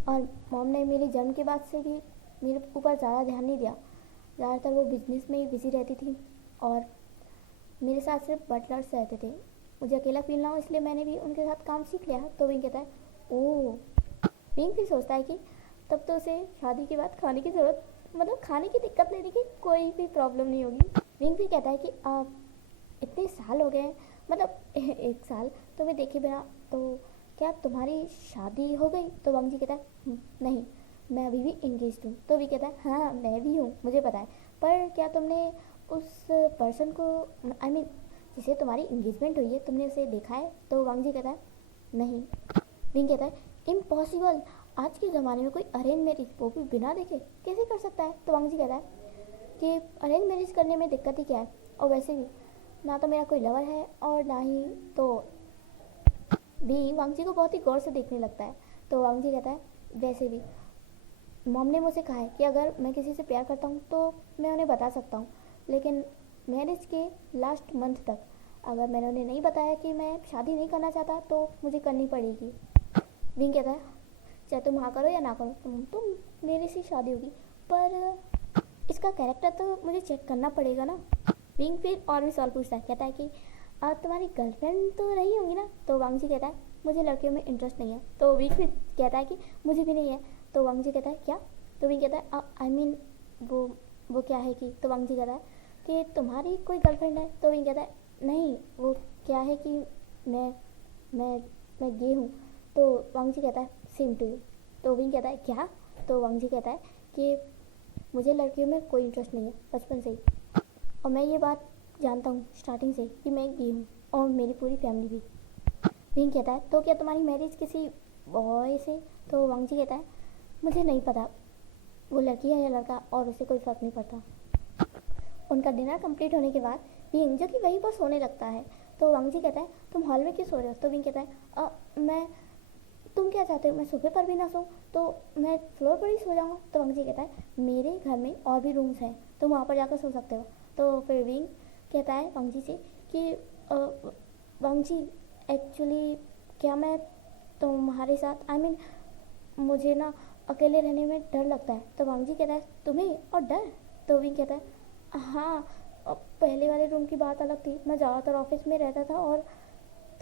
और मॉम ने मेरी जन्म के बाद से भी मेरे ऊपर ज़्यादा ध्यान नहीं दिया, ज़्यादातर वो बिजनेस में ही बिजी रहती थी और मेरे साथ सिर्फ बटलर्स रहते थे। मुझे अकेला फील ना हो इसलिए मैंने भी उनके साथ काम सीख लिया। तो विंग कहता है ओह। विंग फिर सोचता है कि तब तो उसे शादी के बाद खाने की ज़रूरत, मतलब खाने की दिक्कत लेने की कोई भी प्रॉब्लम नहीं होगी। विंग फिर कहता है कि इतने साल हो गए हैं, मतलब 1 साल तुम्हें देखे बिना, तो क्या तुम्हारी शादी हो गई? तो वांग जी कहता है नहीं, मैं अभी भी इंगेज्ड हूँ। तो भी कहता है हाँ मैं भी हूँ, मुझे पता है, पर क्या तुमने उस पर्सन को, आई मीन जिसे तुम्हारी इंगेजमेंट हुई है, तुमने उसे देखा है? तो वांग जी कहता है नहीं। विंग कहता है इम्पॉसिबल, आज के ज़माने में कोई अरेंज मैरिज वो भी बिना देखे कैसे कर सकता है? तो वांग जी कहता है कि अरेंज मैरिज करने में दिक्कत ही क्या है, और वैसे भी ना तो मेरा कोई लवर है और ना ही तो। भी वांग जी को बहुत ही गौर से देखने लगता है। तो वांग जी कहता है वैसे भी मॉम ने मुझे कहा है कि अगर मैं किसी से प्यार करता हूँ तो मैं उन्हें बता सकता हूँ, लेकिन मैरिज के लास्ट मंथ तक अगर मैंने उन्हें नहीं बताया कि मैं शादी नहीं करना चाहता तो मुझे करनी पड़ेगी। विंग कहता है चाहे तुम हाँ करो या ना करो, तुम मेरे से शादी होगी, पर इसका कैरेक्टर तो मुझे चेक करना पड़ेगा ना। विंग फिर और भी सवाल पूछता है, कहता है कि तुम्हारी गर्लफ्रेंड तो नहीं होगी ना? तो वांग जी कहता है मुझे लड़कियों में इंटरेस्ट नहीं है। तो विंग फिर कहता है कि मुझे भी नहीं है। तो वांग जी कहता है क्या? तो विंग कहता है आई मीन वो क्या है कि। तो वांग जी कहता है कि तुम्हारी कोई गर्लफ्रेंड है? तो विंग कहता है नहीं, वो क्या है कि मैं मैं मैं गे हूँ। तो वांग जी कहता है सेम टू यू। तो विंग कहता है क्या? तो वांग जी कहता है कि मुझे लड़कियों में कोई इंटरेस्ट नहीं है बचपन से ही, और मैं ये बात जानता हूँ स्टार्टिंग से कि मैं गे हूँ और मेरी पूरी फैमिली भी। विंग कहता है तो क्या तुम्हारी मैरिज किसी बॉय से? तो वांग जी कहता है मुझे नहीं पता वो लड़की है या लड़का, और उसे कोई फ़र्क नहीं पड़ता। उनका डिनर कंप्लीट होने के बाद विंग जो कि वहीं पर सोने लगता है। तो वांग जी कहता है तुम हॉल में क्यों सो रहे हो? तो विंग कहता है मैं, तुम क्या चाहते हो मैं सोफे पर भी ना सो, तो मैं फ्लोर पर ही सो जाऊँगा। तो वांग जी कहता है मेरे घर में और भी रूम्स हैं, तुम वहाँ पर जाकर सो सकते हो। तो फिर विंग कहता है वांग जी से कि वांग जी एक्चुअली क्या मैं तुम्हारे साथ, आई मीन मुझे ना अकेले रहने में डर लगता है। तो वांग जी कहता है तुम्हें और डर? तो विंग कहता है हाँ, पहले वाले रूम की बात अलग थी, मैं ज़्यादातर ऑफिस में रहता था और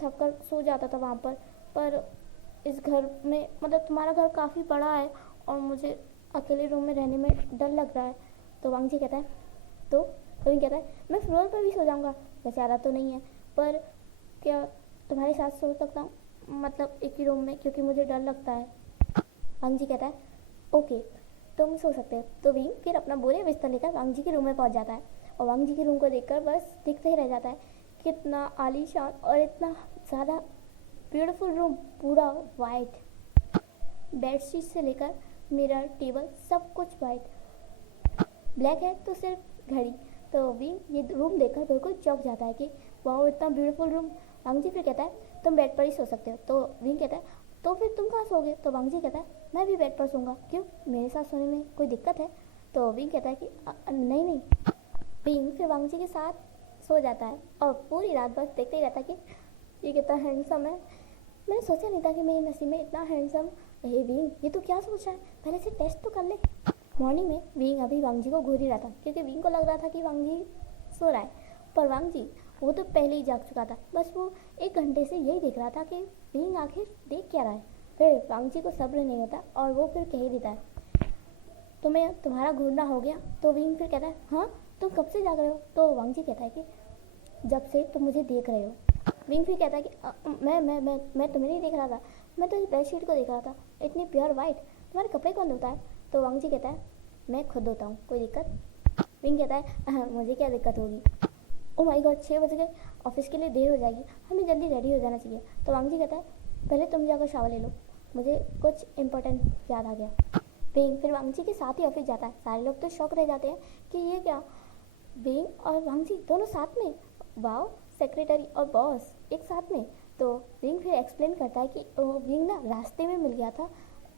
थक कर सो जाता था वहाँ पर इस घर में, मतलब तुम्हारा घर काफ़ी बड़ा है और मुझे अकेले रूम में रहने में डर लग रहा है। तो वांग जी कहता है तो विंग कहता है मैं फ्लोर पर भी सो जाऊँगा, वैसे आदत तो नहीं है, पर क्या तुम्हारे साथ सो सकता हूँ, मतलब एक ही रूम में, क्योंकि मुझे डर लगता है। वांग जी कहता है ओके तुम सो सकते हो। तो विंग फिर अपना बोरे बिस्तर लेकर वांग जी के रूम में पहुंच जाता है, और वांग जी के रूम को देखकर बस दिखते ही रह जाता है, कितना आलीशान और इतना ज़्यादा ब्यूटीफुल रूम, पूरा वाइट, बेडशीट से लेकर मिरर टेबल सब कुछ वाइट, ब्लैक है तो सिर्फ घड़ी। तो विंग ये रूम देखकर बिल्कुल चौंक जाता है कि वाह इतना ब्यूटीफुल रूम। वांग जी फिर कहता है तुम बेड पर ही सो सकते हो। तो विंग कहता है तो फिर तुम कहाँ सोओगे? तो वांग जी कहता है मैं भी बेड पर सोऊंगा, क्यों मेरे साथ सोने में कोई दिक्कत है? तो विंग कहता है कि नहीं नहीं। विंग फिर वांग जी के साथ सो जाता है और पूरी रात बस देखते ही रहता है कि ये कितना हैंडसम है, मैंने सोचा नहीं था कि मेरे नसीब में इतना हैंडसम। हे विंग ये तो क्या सोच रहा है, पहले से टेस्ट तो कर ले। मॉर्निंग में विंग अभी वांग जी को घूर ही रहा था, क्योंकि विंग को लग रहा था कि वांग जी सो रहा है, पर वांग जी वो तो पहले ही जाग चुका था, बस वो 1 घंटे से यही देख रहा था कि विंग आखिर देख क्या रहा है। फिर वांग जी को सब्र नहीं होता और वो फिर कह ही देता है तुम्हें तुम्हारा घूरना हो गया। तो विंग फिर कहता है हाँ तुम कब से जाग रहे हो? तो वांग जी कहता है कि जब से तुम मुझे देख रहे हो। विंग फिर कहता है कि मैं तुम्हें नहीं देख रहा था, मैं तो इस बेडशीट को देख रहा था, इतनी प्योर वाइट, तुम्हारे कपड़े कौन धोता है? तो वांग जी कहता है मैं खुद धोता हूँ, कोई दिक्कत? विंग कहता है मुझे क्या दिक्कत होगी? ओ माय गॉड 6 बज गए, ऑफिस के लिए देर हो जाएगी, हमें जल्दी रेडी हो जाना चाहिए। तो वांग जी कहता है पहले तुम जाकर शावर ले लो, मुझे कुछ इंपॉर्टेंट याद आ गया। विंग फिर वांग जी के साथ ही ऑफिस जाता है। सारे लोग तो शॉक रह जाते हैं कि ये क्या, विंग और वांग जी दोनों साथ में, वाओ, सेक्रेटरी और बॉस एक साथ में। तो विंग फिर एक्सप्लेन करता है कि विंग ना रास्ते में मिल गया था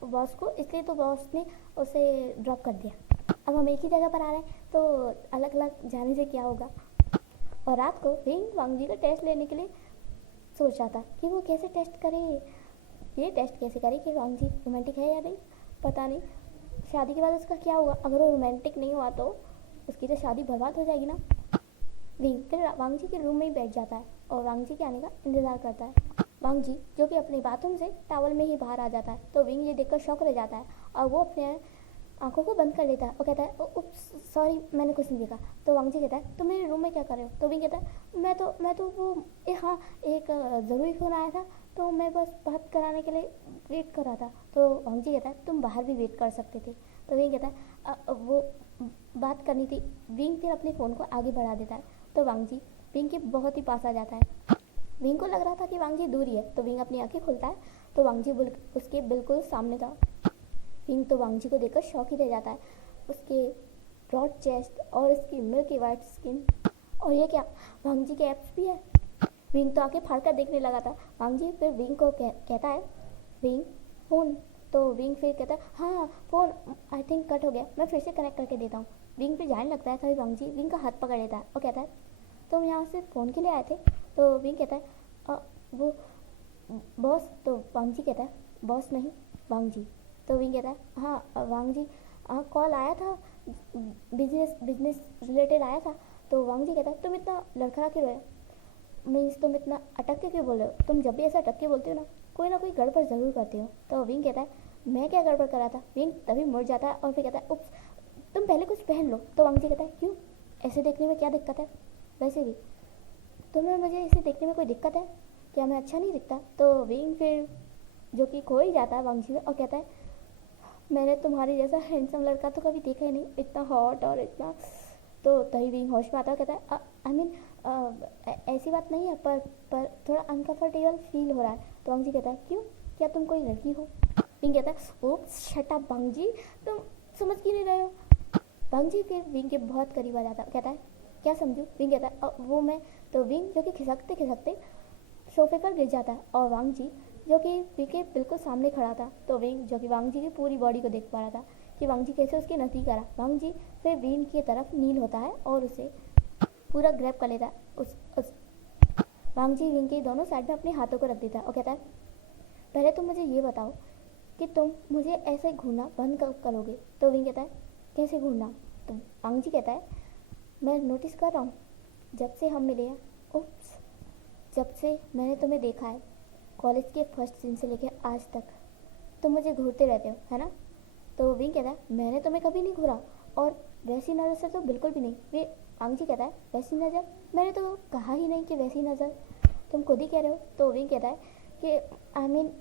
बॉस को, इसलिए तो बॉस ने उसे ड्रॉप कर दिया। अब हम एक ही जगह पर आ रहे हैं तो अलग अलग जाने से क्या होगा। और रात को विंग वांग जी का टेस्ट लेने के लिए सोच रहा था कि वो कैसे टेस्ट करे, ये टेस्ट कैसे करे कि वांग जी रोमांटिक है या नहीं। पता नहीं शादी के बाद उसका क्या हुआ, अगर वो रोमांटिक नहीं हुआ तो उसकी तो शादी बर्बाद हो जाएगी ना। विंग फिर वांग जी के रूम में ही बैठ जाता है और वांग जी के आने का इंतज़ार करता है। वांग जी जो कि अपने बाथरूम से टॉवल में ही बाहर आ जाता है तो विंग ये देखकर शॉक रह जाता है और वो अपने आंखों को बंद कर लेता है और कहता है उप्स सॉरी मैंने कुछ नहीं देखा। तो वांग जी कहता है तुम मेरे रूम में क्या कर रहे हो? तो विंग कहता है मैं तो वो हाँ एक ज़रूरी फ़ोन आया था तो मैं बस बात कराने के लिए वेट कर रहा था। तो वांग जी कहता है तुम बाहर भी वेट कर सकते थे। तो विंग कहता है वो बात करनी थी। विंग फिर अपने फ़ोन को आगे बढ़ा देता है तो वांग जी विंग के बहुत ही पास आ जाता है। विंग को लग रहा था कि वांग जी दूर ही है तो विंग अपनी आंखें खोलता है तो वांग जी उसके बिल्कुल सामने था। विंग तो वांग जी को देखकर शॉक ही रह जाता है, उसके ब्रॉड चेस्ट और उसकी मिल्की वाइट स्किन। और ये क्या, वांग जी के एब्स भी है। विंग तो आंखें फाड़ कर देखने लगा था। वांग जी फिर विंग को कहता है विंग फ़ोन। तो विंग फिर कहता है हाँ फ़ोन आई थिंक कट हो गया, मैं फिर से कनेक्ट करके देता हूँ। विंग फिर जाने लगता है तभी वांग जी विंग का हाथ पकड़ लेता है और कहता है तुम यहाँ से फ़ोन के लिए आए थे? तो विंग कहता है वो बॉस। तो वांग जी कहता है बॉस नहीं वांग जी। तो विंग कहता है हाँ वांग जी, हाँ कॉल आया था, बिजनेस रिलेटेड आया था। तो वांग जी कहता है तुम इतना लड़खड़ा क्यों रहे, मीन्स तुम इतना अटक के क्यों बोल रहे हो? तुम जब भी ऐसा अटक के बोलते हो ना कोई गड़बड़ ज़रूर करते हो। तो विंग कहता है मैं क्या गड़बड़ कर रहा था? विंग तभी मुड़ जाता है और फिर कहता है उप्स तुम पहले कुछ पहन लो। तो वांग जी कहता है क्यों, ऐसे देखने में क्या दिक्कत है? वैसे भी तुम्हें मुझे इसे देखने में कोई दिक्कत है क्या, मैं अच्छा नहीं दिखता? तो विंग फिर जो कि खो ही जाता है वांग जी में और कहता है मैंने तुम्हारे जैसा हैंडसम लड़का तो कभी देखा ही नहीं, इतना हॉट और इतना। तो तभी विंग होश में आता है, कहता है आई मीन ऐसी बात नहीं है पर थोड़ा अनकंफर्टेबल फील हो रहा है। तो वांग जी कहता है क्यों, क्या तुम कोई लड़की हो? विंग कहता है ओ शट अप वांग जी, तुम समझ क्यों नहीं रहे हो? वांग जी फिर विंग के बहुत करीब आ जाता है, कहता है क्या समझूं? विंग कहता है वो मैं। तो विंग जो कि खिसकते खिसकते सोफे पर गिर जाता है और वांग जी जो कि विंग के बिल्कुल सामने खड़ा था। तो विंग जो कि वांग जी की पूरी बॉडी को देख पा रहा था कि वांग जी कैसे उसके नज़दीक आ रहा। वांग जी फिर विंग की तरफ नील होता है और उसे पूरा ग्रैब कर लेता है। उस वांग जी विंग के दोनों साइड में अपने हाथों को रख देता है और कहता है पहले तुम मुझे ये बताओ कि तुम मुझे ऐसे घूरना बंद कब करोगे? तो विंग कहता है कैसे घूरना? तो वांग जी कहता है मैं नोटिस कर रहा हूँ जब से हम मिले हैं, उप्स जब से मैंने तुम्हें देखा है कॉलेज के फर्स्ट दिन से लेकर आज तक तुम मुझे घूरते रहते हो है ना? तो विंग कहता है मैंने तुम्हें कभी नहीं घूरा और वैसी नज़र से तो बिल्कुल भी नहीं। वे वांग जी कहता है वैसी नज़र, मैंने तो कहा ही नहीं कि वैसी नज़र, तुम खुद ही कह रहे हो। तो विंग कहता है कि आई मीन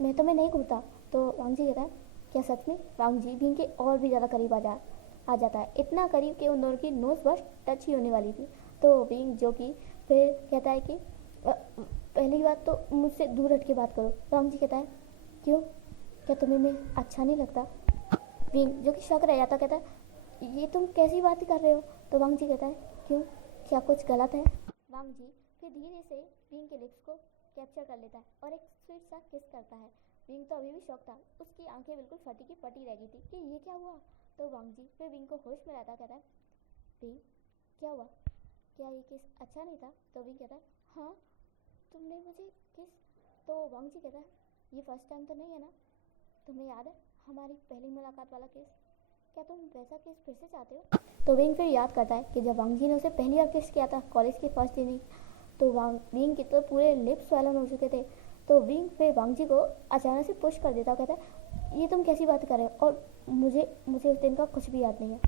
मैं तुम्हें नहीं घूरता। तो वांग जी कहता है क्या सच में? वांग जी विंग के और भी ज़्यादा करीब आ जाता है, इतना करीब कि उन दोनों की नोज़ बस टच ही होने वाली थी। तो विंग जो कि फिर कहता है कि पहली बात तो मुझसे दूर हट के बात करो। वांग जी कहता है क्यों, क्या तुम्हें मैं अच्छा नहीं लगता? विंग जो कि शक रह जाता कहता है ये तुम कैसी बातें कर रहे हो? तो वांग जी कहता है क्यों, क्या कुछ गलत है? वांग जी फिर धीरे से विंग के लिप्स को कैप्चर कर लेता है और एक स्वीट सा किस करता है। विंग तो अभी भी शॉक था, उसकी आंखें बिल्कुल फटी की फटी रह गई थी कि ये क्या हुआ। तो वांग जी फिर विंग को होश में रहता कहता है विंग क्या हुआ, क्या ये किस अच्छा नहीं था? तो विंग कहता है हाँ तुमने मुझे किस। तो वांग जी कहता है ये फर्स्ट टाइम तो नहीं है ना, तुम्हें याद है हमारी पहली मुलाकात वाला केस, क्या तुम वैसा केस फिर से चाहते हो? तो विंग फिर याद करता है कि जब वांग जी ने उसे पहली बार किस किया था कॉलेज के फर्स्ट दिन ही, तो विंग के तो पूरे लिप्स स्वैलन हो चुके थे। तो विंग फिर वांग जी को अचानक से पुश कर देता, कहता है ये तुम कैसी बात कर रहे हो और मुझे उस दिन का कुछ भी याद नहीं है।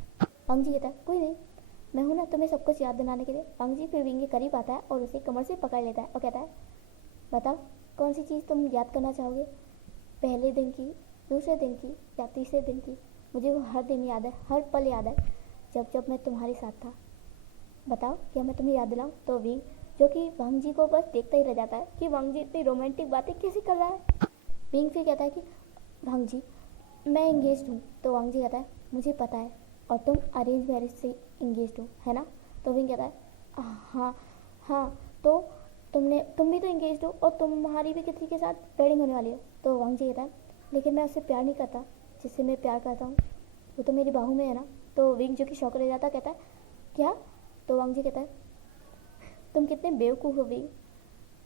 वांग जी कहता है कोई नहीं, मैं हूँ ना तुम्हें सब कुछ याद दिलाने के लिए। वांग जी फिर विंग के करीब आता है और उसे कमर से पकड़ लेता है और कहता है बताओ कौन सी चीज़ तुम याद करना चाहोगे, पहले दिन की दूसरे दिन की या तीसरे दिन की, मुझे वो हर दिन याद है, हर पल याद है जब जब मैं तुम्हारे साथ था। बताओ क्या मैं तुम्हें याद दिलाऊं? तो विंग जो कि वांग जी को बस देखता ही रह जाता है कि वांग जी इतनी रोमांटिक बातें कैसे कर रहा है। विंग फिर कहता है कि वांग जी मैं इंगेज हूँ। तो वांग जी कहता है मुझे पता है, और तुम अरेंज मैरिज से इंगेज हो है ना? तो विंग कहता है हाँ हाँ, तो तुम भी तो इंगेज हो और तुम्हारी भी किसी के साथ वेडिंग होने वाली है। तो वांग जी कहता है लेकिन मैं उससे प्यार नहीं करता जिससे मैं प्यार करता हूँ, वो तो मेरी बाहू में है ना। तो विंग जो कि शौक रह जाता कहता है क्या? तो वांग जी कहता है तुम कितने बेवकूफ़ हो विंग,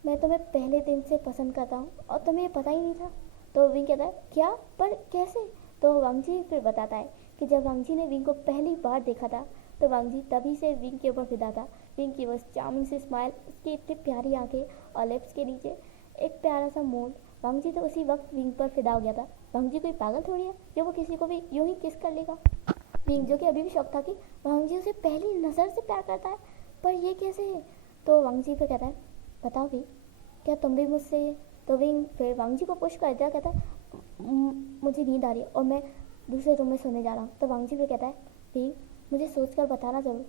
मैं तुम्हें पहले दिन से पसंद करता हूँ और तुम्हें ये पता ही नहीं था। तो विंग कहता है क्या, पर कैसे? तो वांग जी फिर बताता है कि जब वांग जी ने विंग को पहली बार देखा था तो वांग जी तभी से विंग के ऊपर फिदा था। विंग की वो चार्मिंग सी स्माइल, उसकी इतनी प्यारी आंखें और लिप्स के नीचे एक प्यारा सा मोड़, वांग जी तो उसी वक्त विंग पर फिदा हो गया था। वांग जी कोई पागल थोड़ी है जो वो किसी को भी यूं ही किस कर लेगा। विंग जो कि अभी भी शौक था कि वांग जी उसे पहली नज़र से प्यार करता है, पर ये कैसे है? तो वांग जी फिर कहता है बताओ भी, क्या तुम भी मुझसे? तो विंग फिर वांग जी को पुश कर दिया, कहता है मुझे नींद आ रही है और मैं दूसरे रूम में सोने जा रहा हूँ। तो वांग जी फिर कहता है विंग मुझे सोच कर बताना ज़रूर,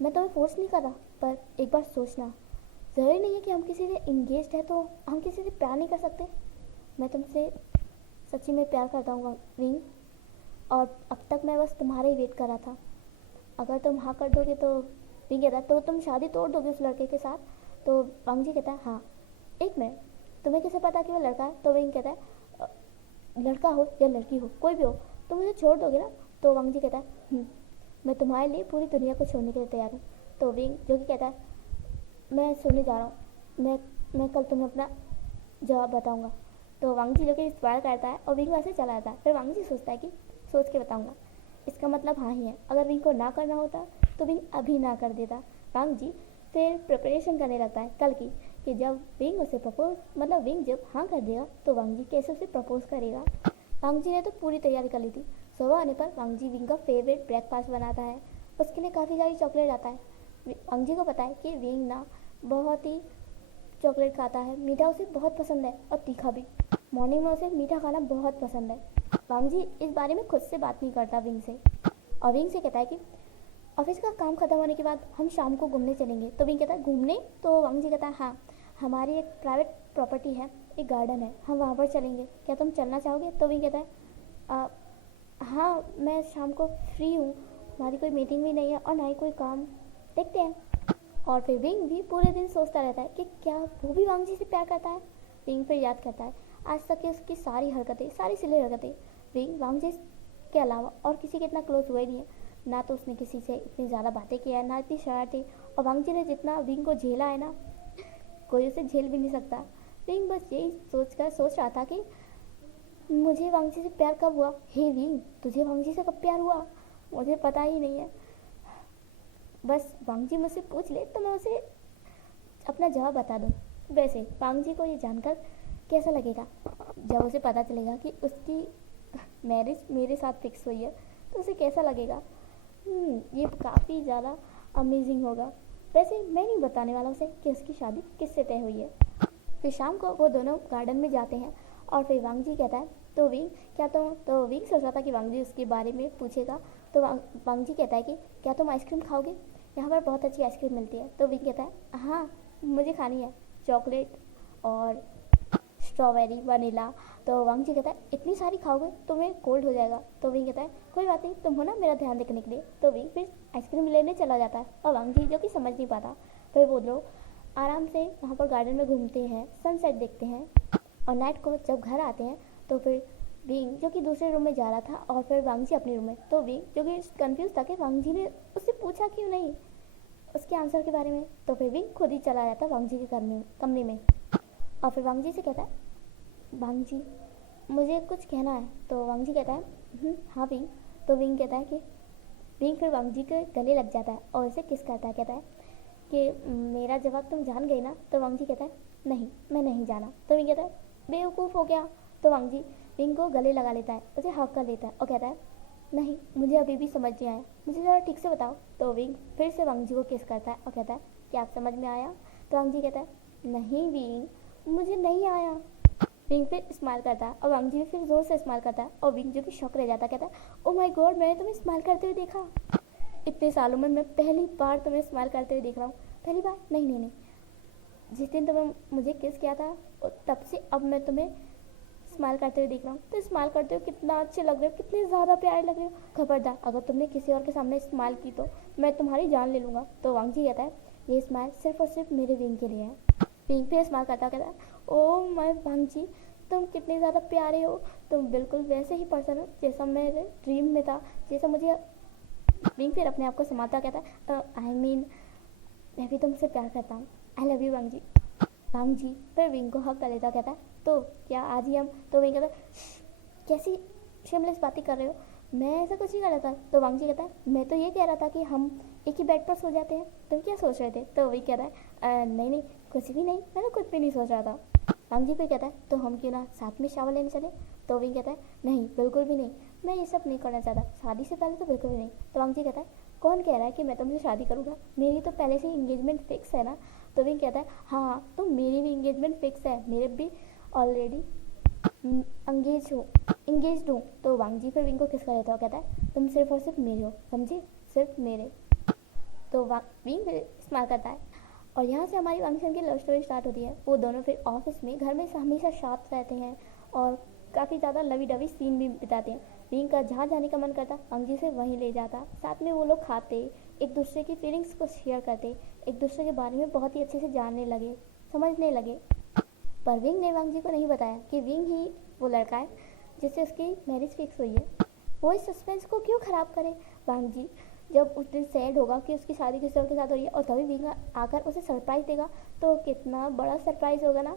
मैं तुम्हें फोर्स नहीं कर रहा, पर एक बार सोचना, ज़रूरी नहीं है कि हम किसी से इंगेज्ड है तो हम किसी से प्यार नहीं कर सकते। मैं तुमसे सच्ची में प्यार करता हूँ विंग, और अब तक मैं बस तुम्हारा ही वेट कर रहा था। अगर तुम हाँ कर दोगे तो विंग कहता है तो तुम शादी तोड़ दोगे उस लड़के के साथ? तो वांग जी कहता है हाँ। एक मिनट, तुम्हें कैसे पता कि वो लड़का है? तो विंग कहता है "अ, लड़का हो या लड़की हो कोई भी हो तो मुझे छोड़ दोगे ना? तो वांग जी कहता है मैं तुम्हारे लिए पूरी दुनिया को छोड़ने के लिए तैयार हूँ। तो विंग जो कि कहता है मैं सोने जा रहा हूँ, मैं कल तुम्हें अपना जवाब बताऊँगा। तो वांग जी जो कि इंस्पायर करता है और विंग वैसे चला जाता है। फिर वांग जी सोचता है कि सोच के बताऊँगा, इसका मतलब हाँ ही है। अगर विंग को ना करना होता तो विंग अभी ना कर देता। वांग जी फिर प्रिपरेशन करने लगता है कल की, कि जब विंग उसे प्रपोज, मतलब विंग जब हाँ कर देगा तो वांग जी कैसे उसे प्रपोज करेगा। वांग जी ने तो पूरी तैयारी कर ली थी। सुबह आने पर वांग जी विंग का फेवरेट ब्रेकफास्ट बनाता है, उसके लिए काफ़ी सारी चॉकलेट लाता है। वांग जी को पता है कि विंग ना बहुत ही चॉकलेट खाता है, मीठा उसे बहुत पसंद है और तीखा भी। मॉर्निंग में उसे मीठा खाना बहुत पसंद है। वांग जी इस बारे में खुद से बात नहीं करता विंग से, और विंग से कहता है कि ऑफिस का काम खत्म होने के बाद हम शाम को घूमने चलेंगे। तो विंग कहता है घूमने? तो वांग जी कहता है हाँ, हमारी एक प्राइवेट प्रॉपर्टी है, एक गार्डन है, हम वहाँ पर चलेंगे, क्या तुम चलना चाहोगे? तो विंग कहता है हाँ मैं शाम को फ्री हूँ, हमारी कोई मीटिंग भी नहीं है और ना ही कोई काम, देखते हैं। और फिर विंग भी पूरे दिन सोचता रहता है कि क्या वो भी वांग जी से प्यार करता है। विंग फिर याद करता है आज तक की उसकी सारी हरकतें, सारी सिली हरकतें। विंग वांग जी के अलावा और किसी के इतना क्लोज हुआ ही नहीं है, ना तो उसने किसी से इतनी ज़्यादा बातें किया है, ना इतनी शरारतें। और वांग जी ने जितना विंग को झेला है ना, कोई उसे झेल भी नहीं सकता। विंग बस यही सोच रहा था कि मुझे वांग जी से प्यार कब हुआ? हे विंग, तुझे वांग जी से कब प्यार हुआ? मुझे पता ही नहीं है। बस वांग जी मुझसे पूछ ले तो मैं उसे अपना जवाब बता दूँ। वैसे वांग जी को ये जानकर कैसा लगेगा जब उसे पता चलेगा कि उसकी मैरिज मेरे साथ फिक्स हुई है, तो उसे कैसा लगेगा? ये काफ़ी ज़्यादा अमेजिंग होगा। वैसे मैं नहीं बताने वाला उसे कि उसकी शादी किससे तय हुई है। फिर शाम को वो दोनों गार्डन में जाते हैं और फिर वांग जी कहता है तो विंग क्या तुम, तो विंग सोच रहा था कि वांग जी उसके बारे में पूछेगा। तो वांग जी कहता है कि क्या तुम आइसक्रीम खाओगे? यहाँ पर बहुत अच्छी आइसक्रीम मिलती है। तो विंग कहता है हाँ मुझे खानी है, चॉकलेट और स्ट्रॉबेरी वनीला। तो वांग जी कहता है इतनी सारी खाओगे तुम्हें कोल्ड हो जाएगा। तो विंग कहता है कोई बात नहीं, तुम हो ना मेरा ध्यान रखने के लिए। तो विंग फिर आइसक्रीम लेने चला जाता है और वांग जी जो कि समझ नहीं पाता। फिर वो लोग आराम से वहाँ पर गार्डन में घूमते हैं, सनसेट देखते हैं, और नाइट को जब घर आते हैं तो फिर विंग जो कि दूसरे रूम में जा रहा था और फिर वांग जी अपने रूम में। तो विंग जो कि कंफ्यूज था कि वांग जी ने उससे पूछा क्यों नहीं उसके आंसर के बारे में। तो फिर विंग खुद ही चला जाता वांग जी के कमरे में और फिर वांग जी से कहता है वांग जी मुझे कुछ कहना है। तो वांग जी कहता है हाँ विंग। तो विंग कहता है कि विंग फिर वांग जी के गले लग जाता है और उसे किस करता है, कहता है कि मेरा जवाब तुम जान गई ना? तो वांग जी कहता है नहीं मैं नहीं जाना। तो विंग कहता है बेवकूफ़ हो गया। तो वांग जी विंग को गले लगा लेता है, उसे हक कर लेता है और कहता है नहीं मुझे अभी भी समझ नहीं आया, मुझे ज़रा ठीक से बताओ। तो विंग फिर से वांग जी को किस करता है और कहता है क्या आप समझ में आया? तो वांग जी कहता है नहीं विंग मुझे नहीं आया। विंग फिर स्माइल करता है और वांग जी भी फिर जोर से स्माइल करता है और विंग जो कि शॉक रह जाता है, कहता है ओ माय गॉड, मैंने तुम्हें स्माइल करते हुए देखा। इतने सालों में मैं पहली बार तुम्हें स्माइल करते हुए देख रहा हूँ। पहली बार? नहीं नहीं नहीं, जिस दिन तुमने मुझे किस किया था तब से अब मैं तुम्हें स्माइल करते हुए देख रहा हूँ। तो स्माइल करते हुए कितना अच्छे लग रहे हो, कितने ज़्यादा प्यारे लग रहे हो। खबरदार अगर तुमने किसी और के सामने स्माइल की तो मैं तुम्हारी जान ले लूँगा। तो वांग जी कहता है ये स्माइल सिर्फ और सिर्फ मेरे विंग के लिए है। विंग पे स्माइल करता कहता है ओ माय वांग जी, तुम कितने ज़्यादा प्यारे हो। तुम बिल्कुल वैसे ही पर्सन हो जैसा मेरे ड्रीम में था, जैसा मुझे। विंग फिर अपने आप को संभालता कहता है आई मीन मैं भी तुमसे प्यार करता हूँ। आई लव यू वांग जी। वांग जी फिर विंग को हक कर लेता कहता है तो क्या आज ही हम। तो विंग कहता है कैसी शेमलेस बातें कर रहे हो, मैं ऐसा कुछ नहीं कर रहा था। तो वांग जी कहता है मैं तो ये कह रहा था कि हम एक ही बेड पर सो जाते हैं, तुम क्या सोच रहे थे। तो वही कहता है नहीं नहीं कुछ भी नहीं, मैं तो कुछ भी नहीं सोच रहा था। वांग जी फिर कहता है तो हम क्यों ना साथ में शावर लेने चले। तो विंग कहता है नहीं बिल्कुल भी नहीं, मैं ये सब नहीं करना चाहता, शादी से पहले तो बिल्कुल भी नहीं। तो वांग जी कहता है कौन कह रहा है कि मैं तुमसे शादी करूँगा, मेरी तो पहले से ही इंगेजमेंट फिक्स है ना। तो विंग कहता है हाँ तो मेरी भी इंगेजमेंट फिक्स है, मेरे भी ऑलरेडी इंगेज हूँ। तो वांग जी फिर विंग को किस कर लेता है, कहता है तुम सिर्फ और सिर्फ मेरे हो, समझे, सिर्फ मेरे। तो विंग फिर स्माइल करता है और यहाँ से हमारी वांग शन की लव स्टोरी स्टार्ट होती है। वो दोनों फिर ऑफिस में घर में हमेशा साथ रहते हैं और काफ़ी ज़्यादा लवी डवी सीन भी बिताते हैं। विंग का जहाँ जाने का मन करता वांग जी से वहीं ले जाता, साथ में वो लोग खाते, एक दूसरे की फीलिंग्स को शेयर करते, एक दूसरे के बारे में बहुत ही अच्छे से जानने लगे, समझने लगे। पर विंग ने वांग जी को नहीं बताया कि विंग ही वो लड़का है जिससे उसकी मैरिज फिक्स हुई है। वो इस सस्पेंस को क्यों ख़राब करे। वांग जी जब उस दिन सैड होगा कि उसकी शादी किसी और के साथ हो रही है और तभी विंग आकर उसे सरप्राइज़ देगा तो कितना बड़ा सरप्राइज़ होगा ना।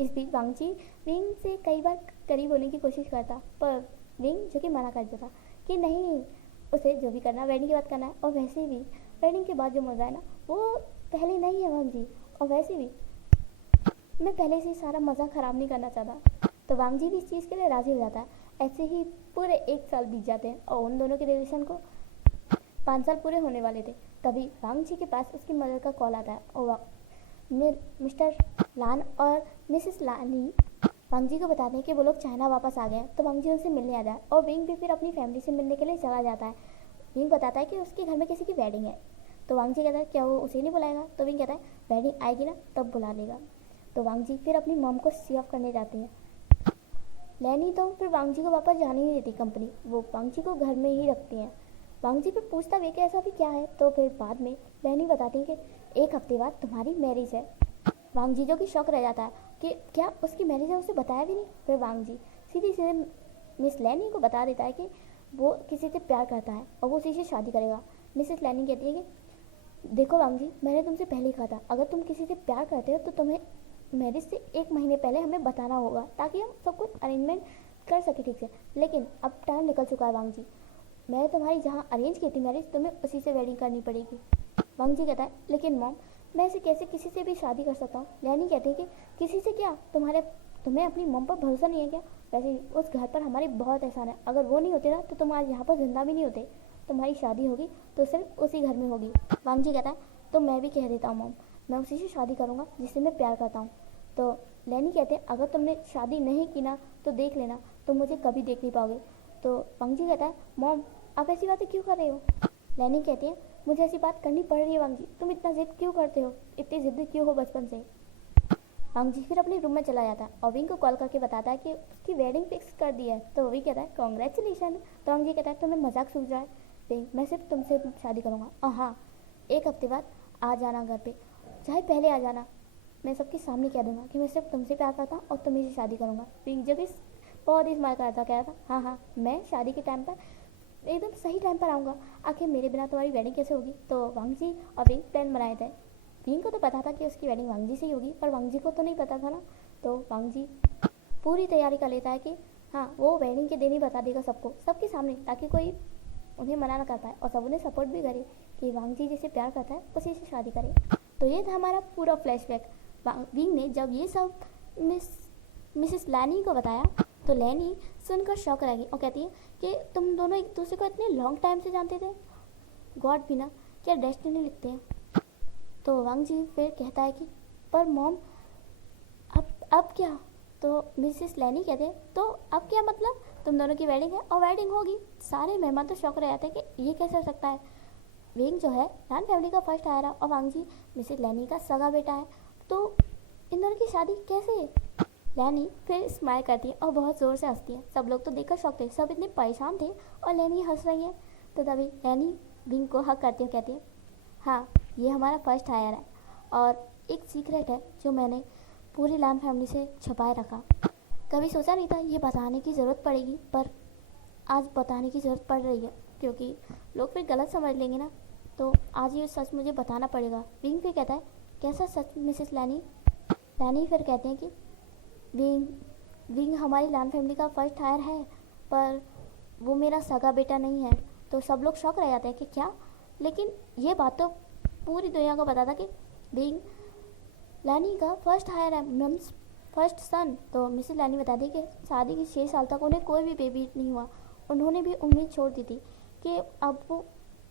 इस बीच वांग जी विंग से कई बार करीब होने की कोशिश करता पर विंग जो कि मना कर देता कि नहीं, उसे जो भी करना वेडिंग के बाद करना है, और वैसे भी वेडिंग के बाद जो मज़ा है ना वो पहले नहीं है वांग जी, और वैसे भी मैं पहले से ही सारा मज़ा ख़राब नहीं करना चाहता। तो वांग जी भी इस चीज़ के लिए राज़ी हो जाता है। ऐसे ही पूरे 1 साल बीत जाते हैं और उन दोनों के रिलेशन को 5 साल पूरे होने वाले थे। तभी वांग जी के पास उसकी मदर का कॉल आता है और मिस्टर लान और मिसेस लानी वांग जी को बताते हैं कि वो लोग चाइना वापस आ गए हैं। तो वांग जी उनसे मिलने आ जाए और विंग भी फिर अपनी फैमिली से मिलने के लिए चला जाता है। विंग बताता है कि उसके घर में किसी की वेडिंग है। तो वांग जी कहता है क्या वो उसे नहीं बुलाएगा। तो विंग कहता है वेडिंग आएगी ना तब बुला लेगा। तो वांग जी फिर अपनी मॉम को सी ऑफ करने जाते हैं। लैनी तो फिर वांग जी को वापस जाने नहीं देती कंपनी, वो वांग जी को घर में ही रखती हैं। वांग जी फिर पूछता भी कि ऐसा भी क्या है। तो फिर बाद में लैनी बताती है कि 1 हफ्ते बाद तुम्हारी मैरिज है। वांग जी जो कि शौक रह जाता है कि क्या उसकी मैरिज है, उसे बताया भी नहीं। फिर वांग जी सीधे सीधे मिस लैनी को बता देता है कि वो किसी से प्यार करता है और वो उसी से शादी करेगा। मिसेस लैनी कहती है कि देखो वांग जी, मैंने तुमसे पहले ही कहा था अगर तुम किसी से प्यार करते हो तो तुम्हें मैरिज से 1 महीने पहले हमें बताना होगा ताकि हम सब कुछ अरेंजमेंट कर सके ठीक से। लेकिन अब टाइम निकल चुका है वांग जी, मैं तुम्हारी जहाँ अरेंज की थी मैरिज तुम्हें उसी से वेडिंग करनी पड़ेगी। वांग जी कहता है लेकिन मॉम मैं ऐसे कैसे किसी से भी शादी कर सकता हूँ। लैनी कहती है कि किसी से क्या, तुम्हें अपनी मॉम पर भरोसा नहीं है क्या। वैसे उस घर पर हमारे बहुत एहसान है, अगर वो नहीं होते ना तो तुम आज यहाँ पर जिंदा भी नहीं होते। तुम्हारी शादी होगी तो सिर्फ उसी घर में होगी। वांग जी कहता है तो मैं भी कह देता हूँ मॉम, मैं उसी से शादी करूँगा जिससे मैं प्यार करता हूँ। तो लैनी कहते हैं अगर तुमने शादी नहीं की ना तो देख लेना तुम मुझे कभी देख नहीं पाओगे। तो वांग जी कहता है मॉम आप ऐसी बातें क्यों कर रहे हो। लैनी कहती है मुझे ऐसी बात करनी पड़ रही है वांग जी, तुम इतना जिद क्यों करते हो, इतनी जिद्दी क्यों हो बचपन से। वांग जी फिर अपने रूम में चला जाता है और विंग को कॉल करके बताता है कि उसकी वेडिंग फिक्स कर दी है। तो वही कहता है कॉन्ग्रेचुलेशन। तो वांग जी कहता है तुम्हें मजाक सूझ रहा है विंग, मैं सिर्फ तुमसे शादी करूँगा और हाँ 1 हफ्ते बाद आ जाना घर पे, चाहे पहले आ जाना, मैं सबके सामने कह दूंगा कि मैं सिर्फ तुमसे प्यार करता हूँ और तुम्हें से शादी करूँगा। विंग जब इस बहुत ही स्माइल करता कह रहा था हाँ हाँ मैं शादी के टाइम पर एकदम सही टाइम पर आऊँगा, आखिर मेरे बिना तुम्हारी वेडिंग कैसे होगी। तो वांग जी और विंग प्लान बनाए थे। विंग को तो पता था कि उसकी वेडिंग वांग जी से ही होगी पर वांग जी को तो नहीं पता था ना। तो वांग जी पूरी तैयारी कर लेता है कि हाँ वो वेडिंग के दिन ही बता देगा सबको, सबके सामने, ताकि कोई उन्हें मना ना कर पाए और सब उन्हें सपोर्ट भी करे कि वांग जी जिसे प्यार करता है उसी से शादी करे। तो ये था हमारा पूरा फ्लैशबैक। विंग ने जब ये सब मिसेस लैनी को बताया तो लैनी सुनकर शॉक रह गई और कहती है कि तुम दोनों एक दूसरे को इतने लॉन्ग टाइम से जानते थे, गॉड भी ना क्या डेस्टिनी लिखते हैं। तो वांग जी फिर कहता है कि पर मॉम अब क्या। तो मिसेस लैनी कहते हैं तो अब क्या मतलब, तुम दोनों की वेडिंग है और वेडिंग होगी। सारे मेहमान तो शौक रह जाते हैं कि ये कैसे हो सकता है। विंग जो है लान फैमिली का फर्स्ट आया और वांग जी मिसेस लैनी का सगा बेटा है, तो इन दोनों की शादी कैसे। लैनी फिर स्माइल करती है और बहुत ज़ोर से हंसती है। सब लोग तो देखकर शौक थे, सब इतने परेशान थे और लैनी हंस रही है। तो तभी लैनी विंग को हक करती है, कहती है हाँ ये हमारा फर्स्ट हायर है और एक सीक्रेट है जो मैंने पूरी लान फैमिली से छुपाए रखा। कभी सोचा नहीं था ये बताने की ज़रूरत पड़ेगी, पर आज बताने की ज़रूरत पड़ रही है क्योंकि लोग फिर गलत समझ लेंगे ना, तो आज ये सच मुझे बताना पड़ेगा। विंग फिर कहता है कैसा सच मिसेस लैनी। लैनी फिर कहते हैं कि विंग विंग हमारी लान फैमिली का फर्स्ट हायर है, पर वो मेरा सगा बेटा नहीं है। तो सब लोग शौक रह जाते हैं कि क्या, लेकिन ये बात तो पूरी दुनिया को पता था कि विंग लैनी का फर्स्ट हायर है, मीन्स फर्स्ट सन। तो मिसेस लैनी बता दी कि शादी के 6 साल तक उन्हें कोई भी बेबी नहीं हुआ। उन्होंने भी उम्मीद छोड़ दी थी कि अब वो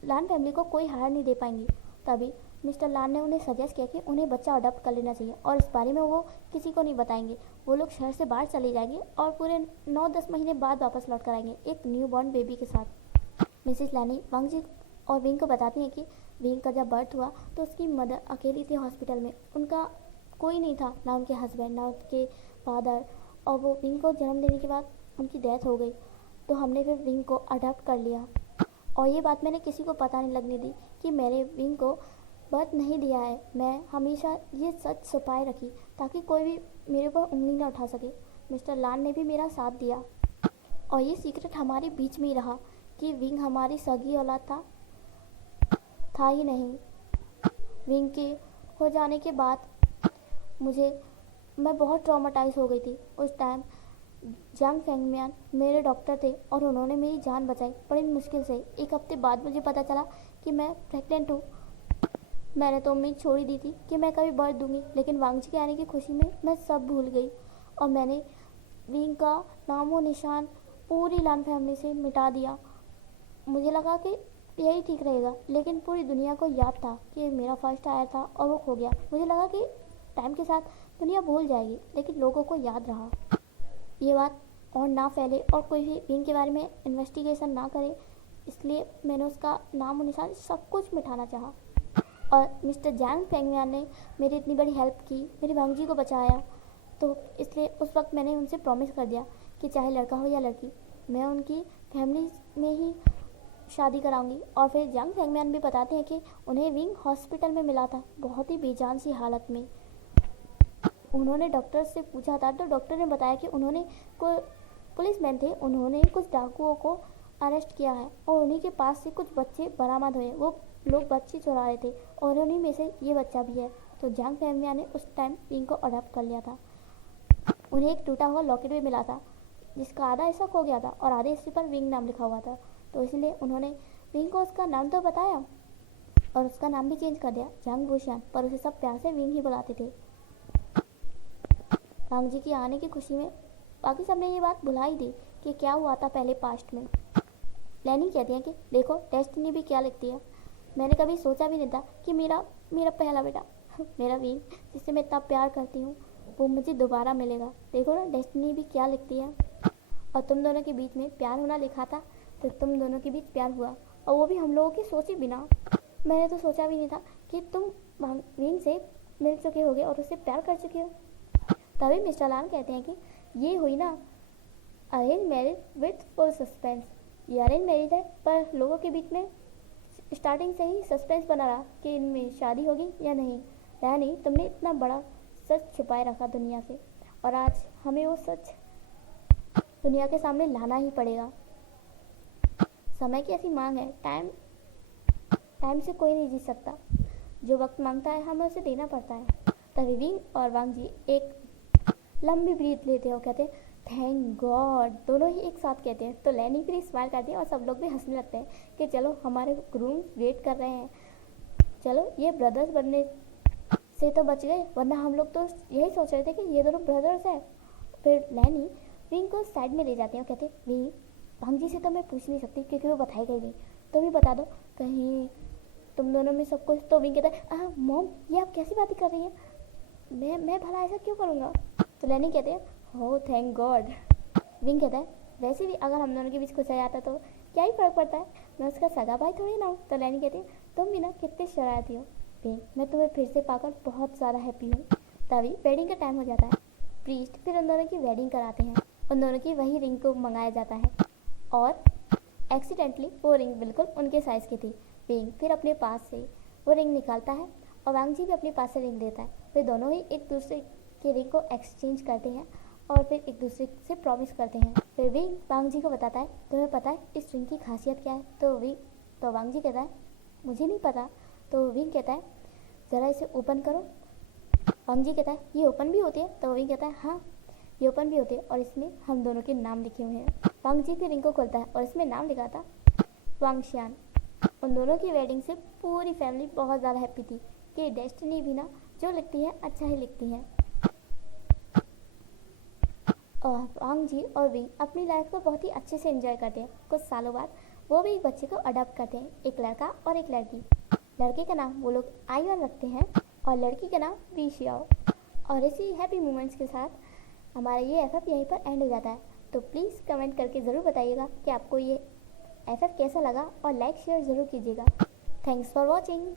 लान फैमिली को कोई हायर नहीं दे पाएंगी। तभी मिस्टर लान ने उन्हें सजेस्ट किया कि उन्हें बच्चा अडॉप्ट कर लेना चाहिए और इस बारे में वो किसी को नहीं बताएंगे। वो लोग शहर से बाहर चले जाएंगे और पूरे 9-10 महीने बाद वापस लौट कर आएंगे एक न्यू बॉर्न बेबी के साथ। मिसेस लैनी वांग जी और विंग को बताती हैं कि विंग का जब बर्थ हुआ तो उसकी मदर अकेली थी हॉस्पिटल में, उनका कोई नहीं था, ना उनके हस्बैंड ना उनके फादर, और वो विंग को जन्म देने के बाद उनकी डेथ हो गई। तो हमने फिर विंग को अडॉप्ट कर लिया और ये बात मैंने किसी को पता नहीं लगने दी कि मैंने विंग को बर्थ नहीं दिया है। मैं हमेशा ये सच छुपाए रखी ताकि कोई भी मेरे ऊपर उंगली ना उठा सके। मिस्टर लान ने भी मेरा साथ दिया और ये सीक्रेट हमारे बीच में ही रहा कि विंग हमारी सगी औलाद था ही नहीं। विंग के हो जाने के बाद मैं बहुत ट्रॉमाटाइज हो गई थी। उस टाइम जांग फेंगमियान मेरे डॉक्टर थे और उन्होंने मेरी जान बचाई बड़ी मुश्किल से। 1 हफ्ते बाद मुझे पता चला कि मैं प्रेग्नेंट हूँ। मैंने तो उम्मीद छोड़ ही दी थी कि मैं कभी बर्थ दूंगी, लेकिन वांग जी के आने की खुशी में मैं सब भूल गई और मैंने विंग का नामो निशान पूरी लान फैमिली से मिटा दिया। मुझे लगा कि यही ठीक रहेगा, लेकिन पूरी दुनिया को याद था कि मेरा फर्स्ट आया था और वो खो गया। मुझे लगा कि टाइम के साथ दुनिया भूल जाएगी, लेकिन लोगों को याद रहा। ये बात और ना फैले और कोई भी विंग के बारे में इन्वेस्टिगेशन ना करे, इसलिए मैंने उसका नाम और निशान सब कुछ मिटाना चाहा। और मिस्टर जैंग फेंगमियान ने मेरी इतनी बड़ी हेल्प की, मेरी वांग जी को बचाया, तो इसलिए उस वक्त मैंने उनसे प्रॉमिस कर दिया कि चाहे लड़का हो या लड़की, मैं उनकी फैमिली में ही शादी कराऊंगी। और फिर जैंग फेंगमियान भी बताते हैं कि उन्हें विंग हॉस्पिटल में मिला था बहुत ही बेजान सी हालत में। उन्होंने डॉक्टर से पूछा था तो डॉक्टर ने बताया कि उन्होंने कोई पुलिसमैन थे, उन्होंने कुछ डाकुओं को अरेस्ट किया है और उन्हीं के पास से कुछ बच्चे बरामद हुए। वो लोग बच्चे चुरा रहे थे और उन्हीं में से ये बच्चा भी है। तो जैंग फेंगमियान ने उस टाइम विंग को अडॉप्ट कर लिया था। उन्हें एक टूटा हुआ लॉकेट भी मिला था जिसका आधा हिस्सा खो गया था और आधे हिस्से पर विंग नाम लिखा हुआ था। तो इसलिए उन्होंने विंग को उसका नाम तो बताया और उसका नाम भी चेंज कर दिया जांग बुशियान, पर उसे सब प्यार से विंग ही बुलाते थे। वांग जी की आने की खुशी में बाकी सबने ये बात भुला ही दी कि क्या हुआ था पहले पास्ट में। लैनी कहती है कि देखो डेस्टिनी भी क्या लिखती है, मैंने कभी सोचा भी नहीं था कि मेरा पहला बेटा मेरा विंग जिससे मैं इतना प्यार करती हूँ वो मुझे दोबारा मिलेगा। देखो ना डेस्टिनी भी क्या लिखती है। और तुम दोनों के बीच में प्यार होना लिखा था तो तुम दोनों के बीच प्यार हुआ, और वो भी हम लोगों की सोचे बिना। मैंने तो सोचा भी नहीं था कि तुम विंग से मिल चुके होगे और उससे प्यार कर चुके हो। तभी मिस्टर लान कहते हैं कि ये हुई ना arrange marriage with full suspense. ये अरेंज मैरिज है पर लोगों के बीच में स्टार्टिंग से ही सस्पेंस बना रहा कि इनमें शादी होगी या नहीं। यानी तुमने इतना बड़ा सच छुपाए रखा दुनिया से और आज हमें वो सच दुनिया के सामने लाना ही पड़ेगा। समय की ऐसी मांग है, टाइम से कोई नहीं जीत सकता। जो वक्त मांगता है हमें उसे देना पड़ता है। तभी विंग और वांग जी एक लंबी ब्रीथ लेते हो, कहते हैं थैंक गॉड। दोनों ही एक साथ कहते हैं। तो लैनी फिर स्माइल करती है और सब लोग भी हंसने लगते हैं कि चलो हमारे ग्रूम वेट कर रहे हैं, चलो ये ब्रदर्स बनने से तो बच गए, वरना हम लोग तो यही सोच रहे थे कि ये दोनों ब्रदर्स हैं। फिर लैनी विंग को साइड में ले जाती है और कहते हैं विंग वांग जी से तो मैं पूछ नहीं सकती क्योंकि वो बताएगा ही नहीं, तुम ही बता दो कहीं तुम दोनों में सब कुछ। तो विंग कहता है मॉम ये आप कैसी बातें कर रही हैं, मैं भला ऐसा क्यों करूँगा। तो लैनी कहते हैं हो थैंक गॉड। विंग कहता है वैसे भी अगर हम दोनों के बीच कुछ आ जाता तो क्या ही फर्क पड़ता है, मैं उसका सगा भाई थोड़ी ना हूँ। तो लैनी कहती है तुम भी ना कितने शरारती हो। विंग मैं तुम्हें फिर से पाकर बहुत ज़्यादा हैप्पी हूँ। तभी वेडिंग का टाइम हो जाता है। प्रीस्ट फिर उन दोनों की वेडिंग कराते हैं। उन दोनों की वही रिंग को मंगाया जाता है और एक्सीडेंटली वो रिंग बिल्कुल उनके साइज़ की थी। विंग फिर अपने पास से वो रिंग निकालता है और वांग जी भी अपने पास से रिंग देता है। वे दोनों ही एक दूसरे के रिंग को एक्सचेंज करते हैं और फिर एक दूसरे से प्रॉमिस करते हैं। फिर विंग वांग जी को बताता है तुम्हें पता है इस रिंग की खासियत क्या है। तो वांग जी कहता है मुझे नहीं पता। तो विंग कहता है ज़रा इसे ओपन करो। वांग जी कहता है ये ओपन भी होती है। तो विंग कहता है हाँ ये ओपन भी होती है और इसमें हम दोनों के नाम लिखे हुए हैं। वांग जी फिर रिंग को खोलता है और इसमें नाम लिखा था वांगशान। उन दोनों की वेडिंग से पूरी फैमिली बहुत ज़्यादा हैप्पी थी कि डेस्टिनी भी ना जो लिखती है अच्छा ही लिखती है। और वांग जी और विंग अपनी लाइफ को बहुत ही अच्छे से एंजॉय करते हैं। कुछ सालों बाद वो भी एक बच्चे को अडॉप्ट करते हैं, एक लड़का और एक लड़की। लड़के का नाम वो लोग आयुन रखते हैं और लड़की का नाम वी शियाओ। और इसी हैप्पी मोमेंट्स के साथ हमारा ये एफएफ यहीं पर एंड हो जाता है। तो प्लीज़ कमेंट करके ज़रूर बताइएगा कि आपको ये एफएफ कैसा लगा और लाइक शेयर ज़रूर कीजिएगा। Thanks for watching.